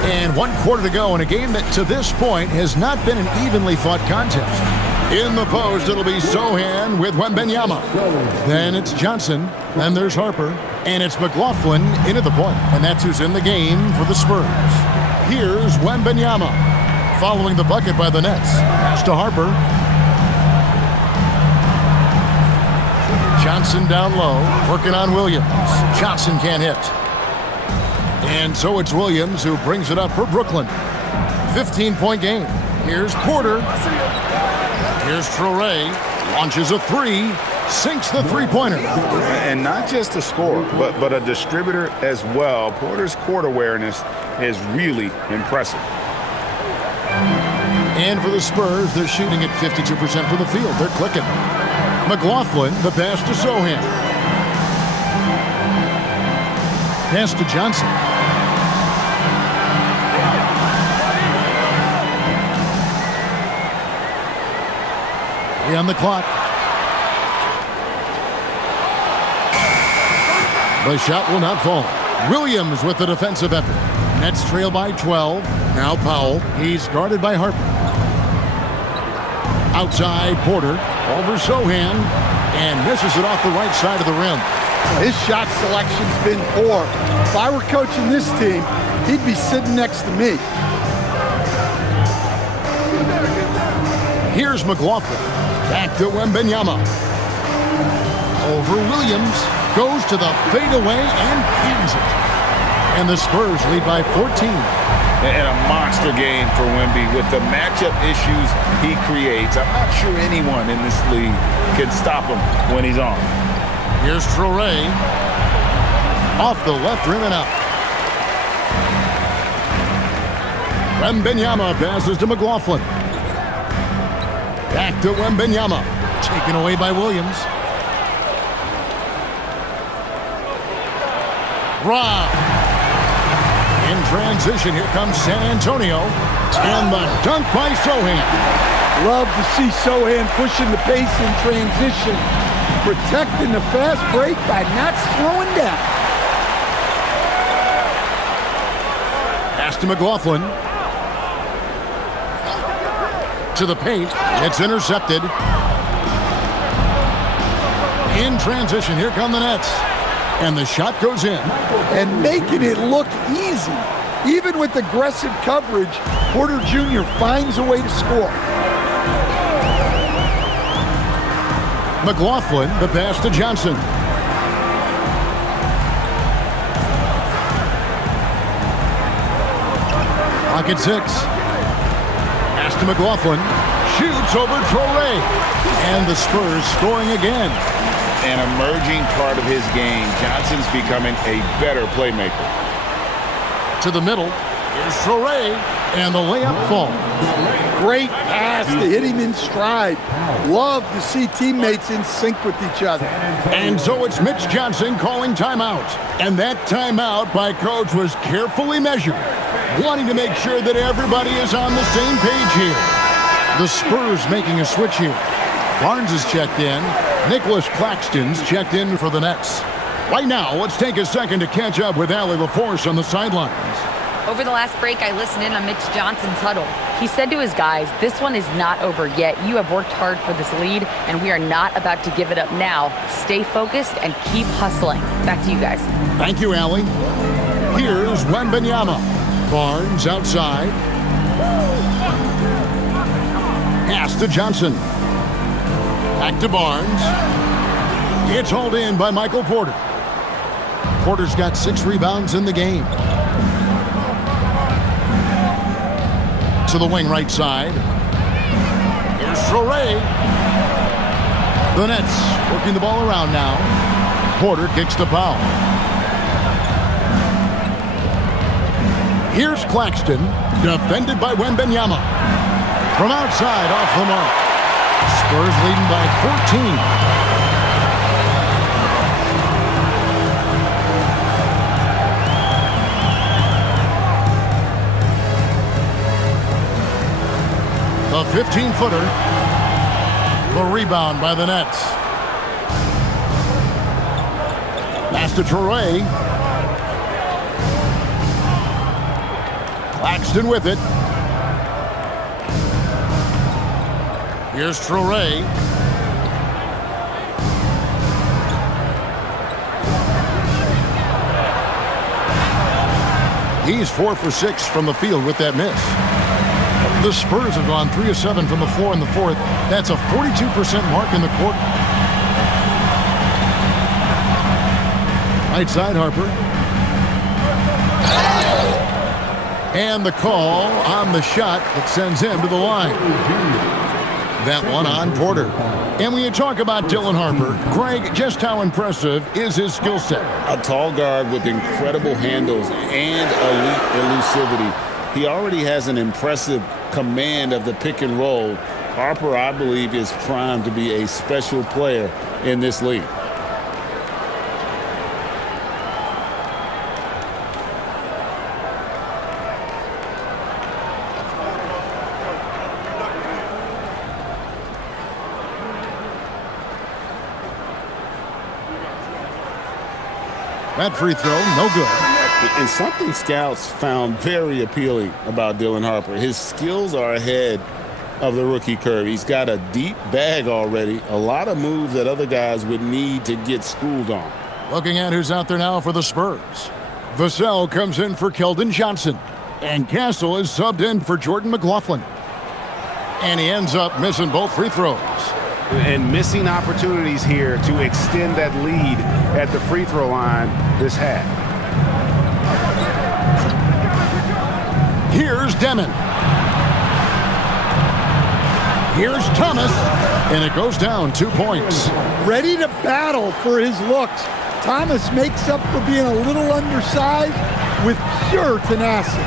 And 1 quarter to go in a game that to this point has not been an evenly fought contest. In the post, it'll be Sohan with Wembanyama. Then it's Johnson. Then there's Harper. And it's McLaughlin into the point. And that's who's in the game for the Spurs. Here's Wembanyama. Following the bucket by the Nets. Pass to Harper. Johnson down low. Working on Williams. Johnson can't hit. And so it's Williams who brings it up for Brooklyn. 15-point game. Here's Porter. Here's Traoré, launches a 3, sinks the three-pointer. And not just a scorer, but a distributor as well. Porter's court awareness is really impressive. And for the Spurs, they're shooting at 52% from the field. They're clicking. McLaughlin, the pass to Sohan. Pass to Johnson. On the clock. The shot will not fall. Williams with the defensive effort. Nets trail by 12. Now Powell. He's guarded by Harper. Outside Porter. Over Sohan. And misses it off the right side of the rim. His shot selection's been poor. If I were coaching this team, he'd be sitting next to me. Here's McLaughlin. Back to Wembanyama. Over Williams. Goes to the fadeaway and cans it. And the Spurs lead by 14. And a monster game for Wemby with the matchup issues he creates. I'm not sure anyone in this league can stop him when he's on. Here's Traore. Off the left rim and out. Wembanyama passes to McLaughlin. Back to Wembanyama. Taken away by Williams. Rob. In transition, here comes San Antonio. And the dunk by Sohan. Love to see Sohan pushing the pace in transition, protecting the fast break by not slowing down. Pass to McLaughlin. To the paint. It's intercepted. In transition, here come the Nets. And the shot goes in. And making it look easy. Even with aggressive coverage, Porter Jr. finds a way to score. McLaughlin, the pass to Johnson. Pocket 6. Pass to McLaughlin. Shoots over Traore. And the Spurs scoring again. An emerging part of his game. Johnson's becoming a better playmaker. To the middle. Here's Traore. And the layup falls. Great pass to hit him in stride. Love to see teammates in sync with each other. And so it's Mitch Johnson calling timeout. And that timeout by Coach was carefully measured, wanting to make sure that everybody is on the same page here. The Spurs making a switch here. Barnes is checked in. Nicholas Claxton's checked in for the Nets. Right now, let's take a second to catch up with Allie LaForce on the sidelines. Over the last break, I listened in on Mitch Johnson's huddle. He said to his guys, this one is not over yet. You have worked hard for this lead, and we are not about to give it up now. Stay focused and keep hustling. Back to you guys. Thank you, Allie. Here's Wembanyama. Barnes outside. Pass to Johnson. Back to Barnes. It's hauled in by Michael Porter. Porter's got 6 rebounds in the game. To the wing right side. Here's Traore. The Nets working the ball around now. Porter kicks the foul. Here's Claxton, defended by Wembanyama. From outside, off the mark. Spurs leading by 14. The 15-footer. The rebound by the Nets. Pass to Traore. Claxton with it. Here's Traore. He's 4 for 6 from the field with that miss. The Spurs have gone 3 of 7 from the floor in the fourth. That's a 42% mark in the quarter. Right side, Harper. And the call on the shot that sends him to the line. That one on Porter. And when you talk about Dylan Harper, Greg, just how impressive is his skill set? A tall guard with incredible handles and elite elusivity. He already has an impressive command of the pick and roll. Harper, I believe, is primed to be a special player in this league. That free throw, no good. And something scouts found very appealing about Dylan Harper. His skills are ahead of the rookie curve. He's got a deep bag already, a lot of moves that other guys would need to get schooled on. Looking at who's out there now for the Spurs. Vassell comes in for Keldon Johnson. And Castle is subbed in for Jordan McLaughlin. And he ends up missing both free throws. And missing opportunities here to extend that lead at the free throw line this half. Here's Demon. Here's Thomas, and it goes down 2 points. Ready to battle for his looks. Thomas makes up for being a little undersized with pure tenacity.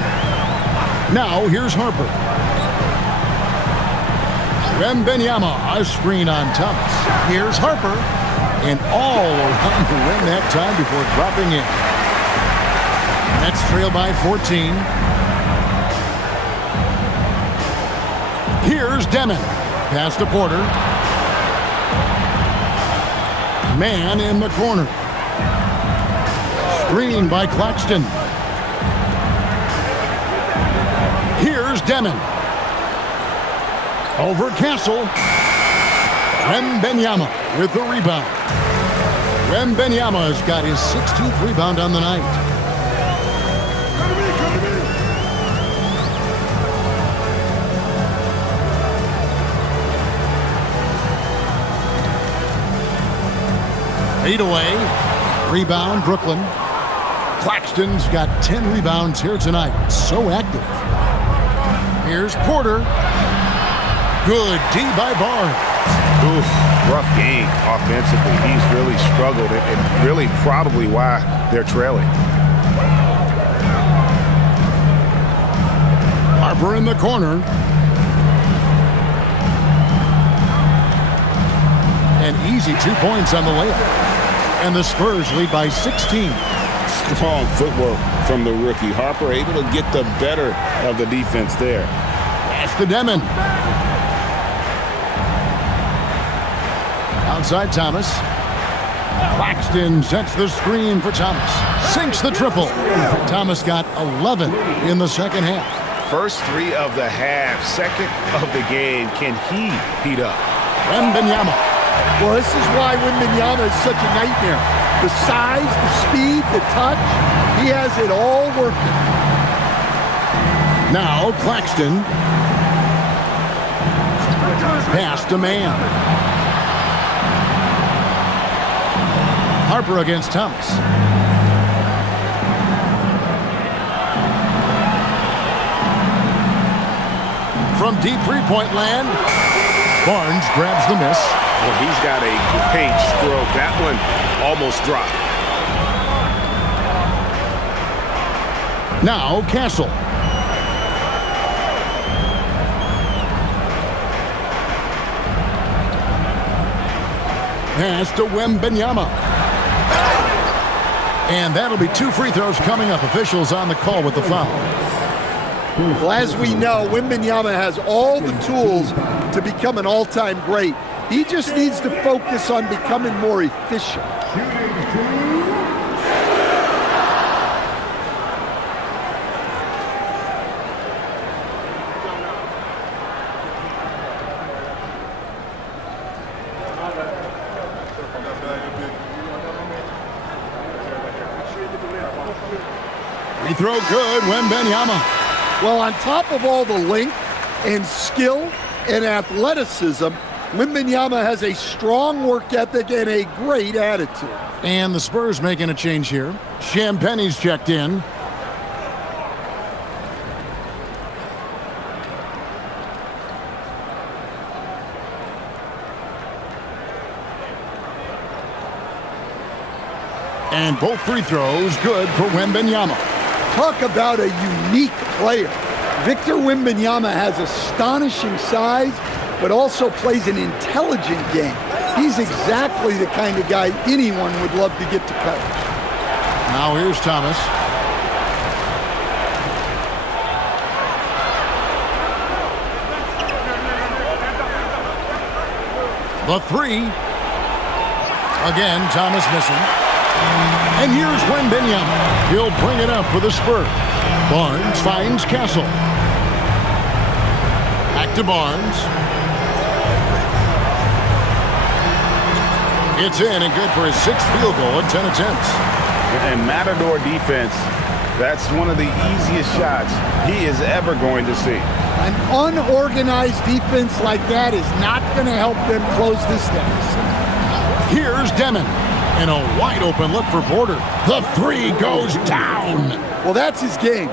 Now here's Harper. Wembanyama, a screen on Thomas. Here's Harper, and all around the rim that time before dropping in. Nets trail by 14. Here's Demon. Pass to Porter. Man in the corner. Screen by Claxton. Here's Demon. Over Castle. Wembanyama with the rebound. Wembanyama has got his 16th rebound on the night. Fade away. Rebound, Brooklyn. Claxton's got 10 rebounds here tonight. So active. Here's Porter. Good D by Barnes. Oof, rough game offensively. He's really struggled and really probably why they're trailing. Harper in the corner. An easy 2 points on the layup. And the Spurs lead by 16. Strong footwork from the rookie. Harper able to get the better of the defense there. Pass to Demon. Outside Thomas. Claxton sets the screen for Thomas. Sinks the triple. Thomas got 11 in the second half. First 3 of the half, second of the game. Can he heat up? Wembanyama. Well, this is why Wembanyama is such a nightmare. The size, the speed, the touch, he has it all working. Now Claxton. Pass to man. Harper against Thomas. From deep three-point land, Barnes grabs the miss. Well, he's got a great stroke. That one almost dropped. Now Castle. Pass to Wembanyama. And that'll be 2 free throws coming up. Officials on the call with the foul. Well, as we know, Wembanyama has all the tools to become an all-time great. He just needs to focus on becoming more efficient. Free throw good, Wembanyama. Well, on top of all the length and skill and athleticism, Wembanyama has a strong work ethic and a great attitude. And the Spurs making a change here. Champagne's checked in. And both free throws good for Wembanyama. Talk about a unique player. Victor Wembanyama has astonishing size, but also plays an intelligent game. He's exactly the kind of guy anyone would love to get to coach. Now here's Thomas. The three. Again, Thomas missing. And here's Wembanyama. He'll bring it up for the Spurs. Barnes finds Castle. Back to Barnes. It's in and good for his 6th field goal in 10 attempts. And Matador defense, that's one of the easiest shots he is ever going to see. An unorganized defense like that is not going to help them close this deficit. Here's Demon. And a wide open look for Porter. The three goes down. Well, that's his game.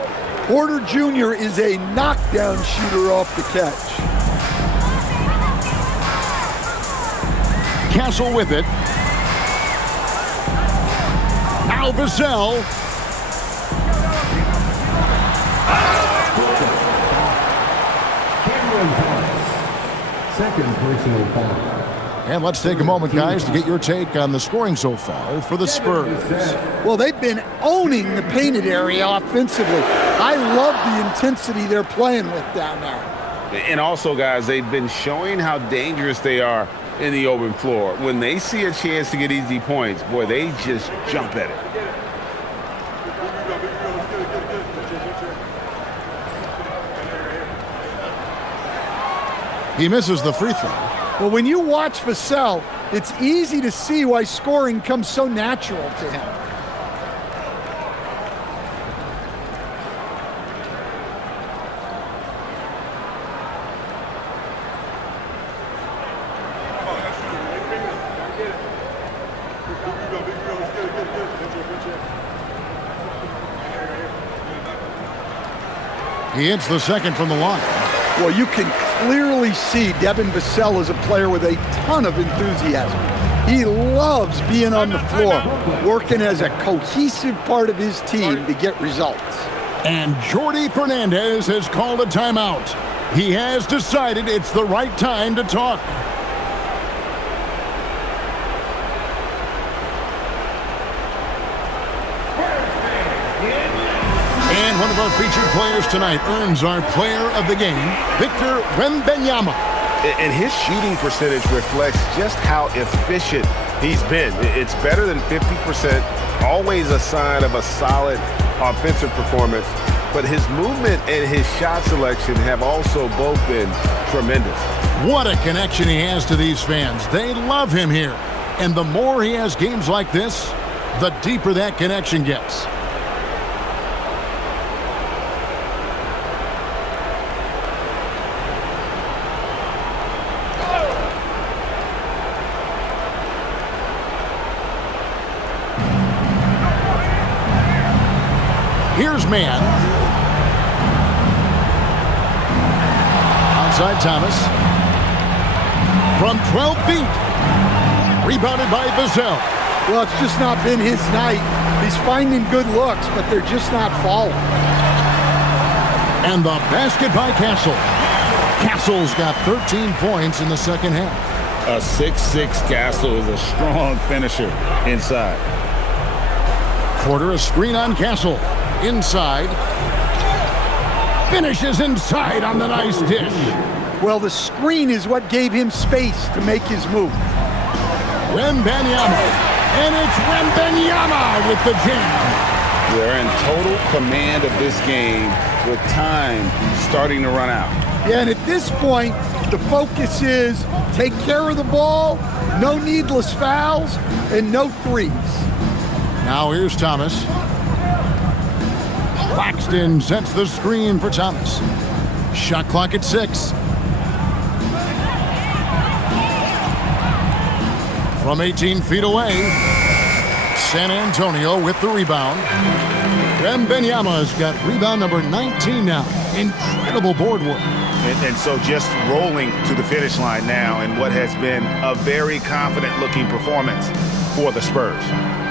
Porter Jr. is a knockdown shooter off the catch. Castle with it. Now Vassell. Second personal foul. And let's take a moment, guys, to get your take on the scoring so far for the Spurs. Well, they've been owning the painted area offensively. I love the intensity they're playing with down there. And also, guys, they've been showing how dangerous they are in the open floor. When they see a chance to get easy points, boy, they just jump at it. He misses the free throw. Well, when you watch Vassell, it's easy to see why scoring comes so natural to him. He hits the second from the line. Well, you can clearly see Devin Vassell is a player with a ton of enthusiasm. He loves being on the floor, working as a cohesive part of his team to get results. And Jordi Fernandez has called a timeout. He has decided it's the right time to talk. And one of our featured players tonight earns our player of the game, Victor Wembanyama. And his shooting percentage reflects just how efficient he's been. It's better than 50%, always a sign of a solid offensive performance. But his movement and his shot selection have also both been tremendous. What a connection he has to these fans. They love him here. And the more he has games like this, the deeper that connection gets. Here's man. Outside Thomas. From 12 feet. Rebounded by Vassell. Well, it's just not been his night. He's finding good looks, but they're just not falling. And the basket by Castle. Castle's got 13 points in the second half. A 6'6" Castle is a strong finisher inside. Porter, a screen on Castle. Inside. Finishes inside on the nice dish. Well, the screen is what gave him space to make his move. Wembanyama. And it's Wembanyama with the jam. They're in total command of this game with time starting to run out. Yeah, and at this point, the focus is take care of the ball, no needless fouls, and no threes. Now here's Thomas. Claxton sets the screen for Thomas. Shot clock at 6. From 18 feet away, San Antonio with the rebound. Wembanyama's got rebound number 19 now. Incredible board work. And so just rolling to the finish line now in what has been a very confident-looking performance for the Spurs.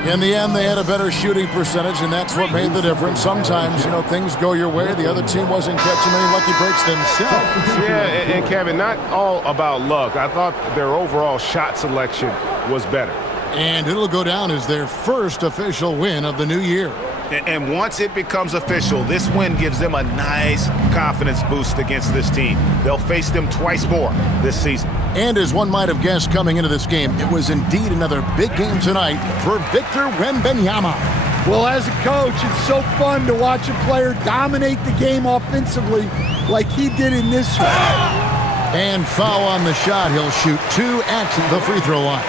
In the end, they had a better shooting percentage, and that's what made the difference. Sometimes, things go your way. The other team wasn't catching any lucky breaks themselves. Yeah, and Kevin, not all about luck. I thought their overall shot selection was better. And it'll go down as their first official win of the new year. And once it becomes official, this win gives them a nice confidence boost against this team. They'll face them twice more this season. And as one might have guessed coming into this game, it was indeed another big game tonight for Victor Wembanyama. Well, as a coach, it's so fun to watch a player dominate the game offensively like he did in this one. And foul on the shot. He'll shoot 2 at the free throw line.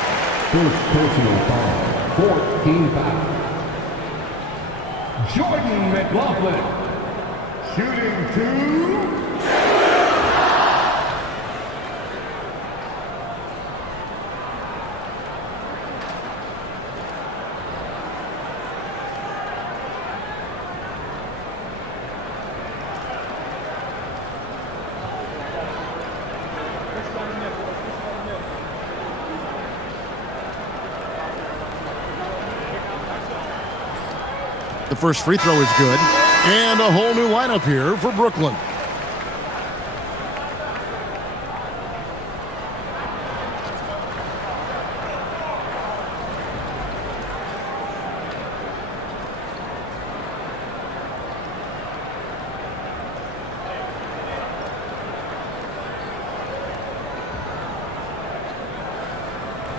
First personal foul, 14 foul. Jordan McLaughlin, shooting 2. The first free throw is good. And a whole new lineup here for Brooklyn.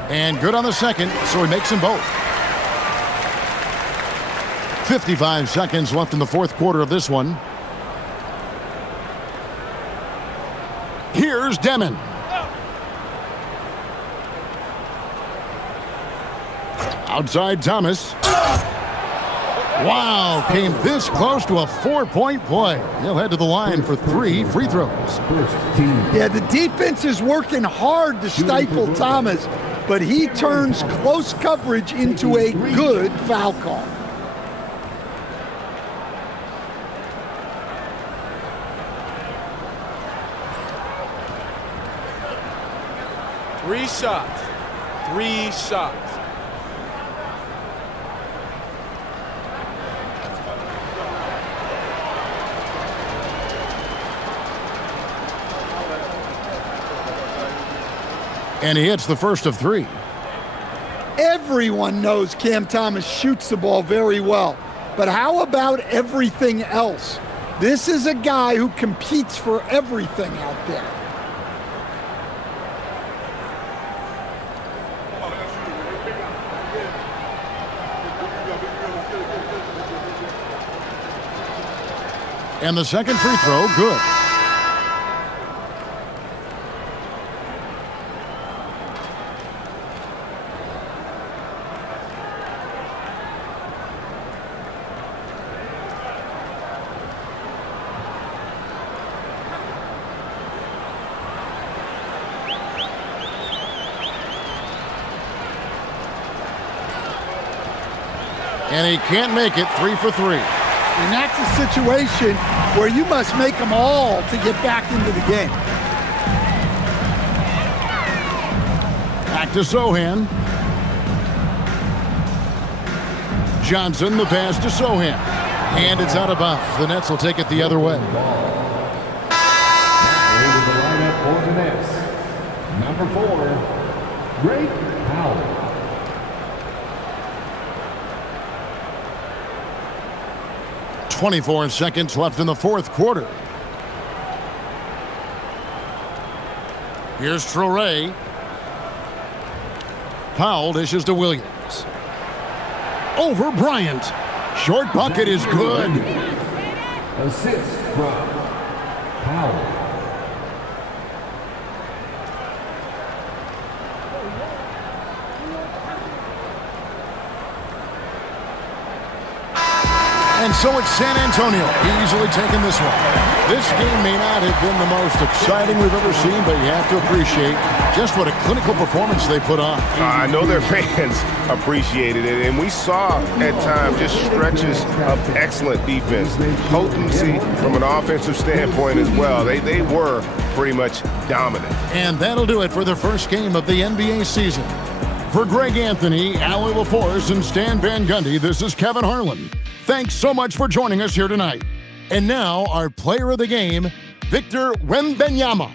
And good on the second, so he makes them both. 55 seconds left in the fourth quarter of this one. Here's Demon. Outside Thomas. Wow, came this close to a 4-point play. He'll head to the line for 3 free throws. Yeah, the defense is working hard to stifle Thomas, but he turns close coverage into a good foul call. Three shots. And he hits the first of 3. Everyone knows Cam Thomas shoots the ball very well, but how about everything else? This is a guy who competes for everything out there. And the second free throw, good. And he can't make it. 3 for 3. And that's a situation where you must make them all to get back into the game. Back to Sohan. Johnson, the pass to Sohan. And it's out of bounds. The Nets will take it the other way. Over the lineup for the Nets. Number 4, Greg Powell. 24 seconds left in the fourth quarter. Here's Traore. Powell dishes to Williams. Over Bryant. Short bucket is good. Assist from Powell. And so it's San Antonio easily taking this one. This game may not have been the most exciting we've ever seen, but you have to appreciate just what a clinical performance they put on. I know their fans appreciated it, and we saw at times just stretches of excellent defense, potency from an offensive standpoint as well. They were pretty much dominant. And that'll do it for the first game of the NBA season. For Greg Anthony, Allie LaForce, and Stan Van Gundy, this is Kevin Harlan. Thanks so much for joining us here tonight. And now, our player of the game, Victor Wembanyama.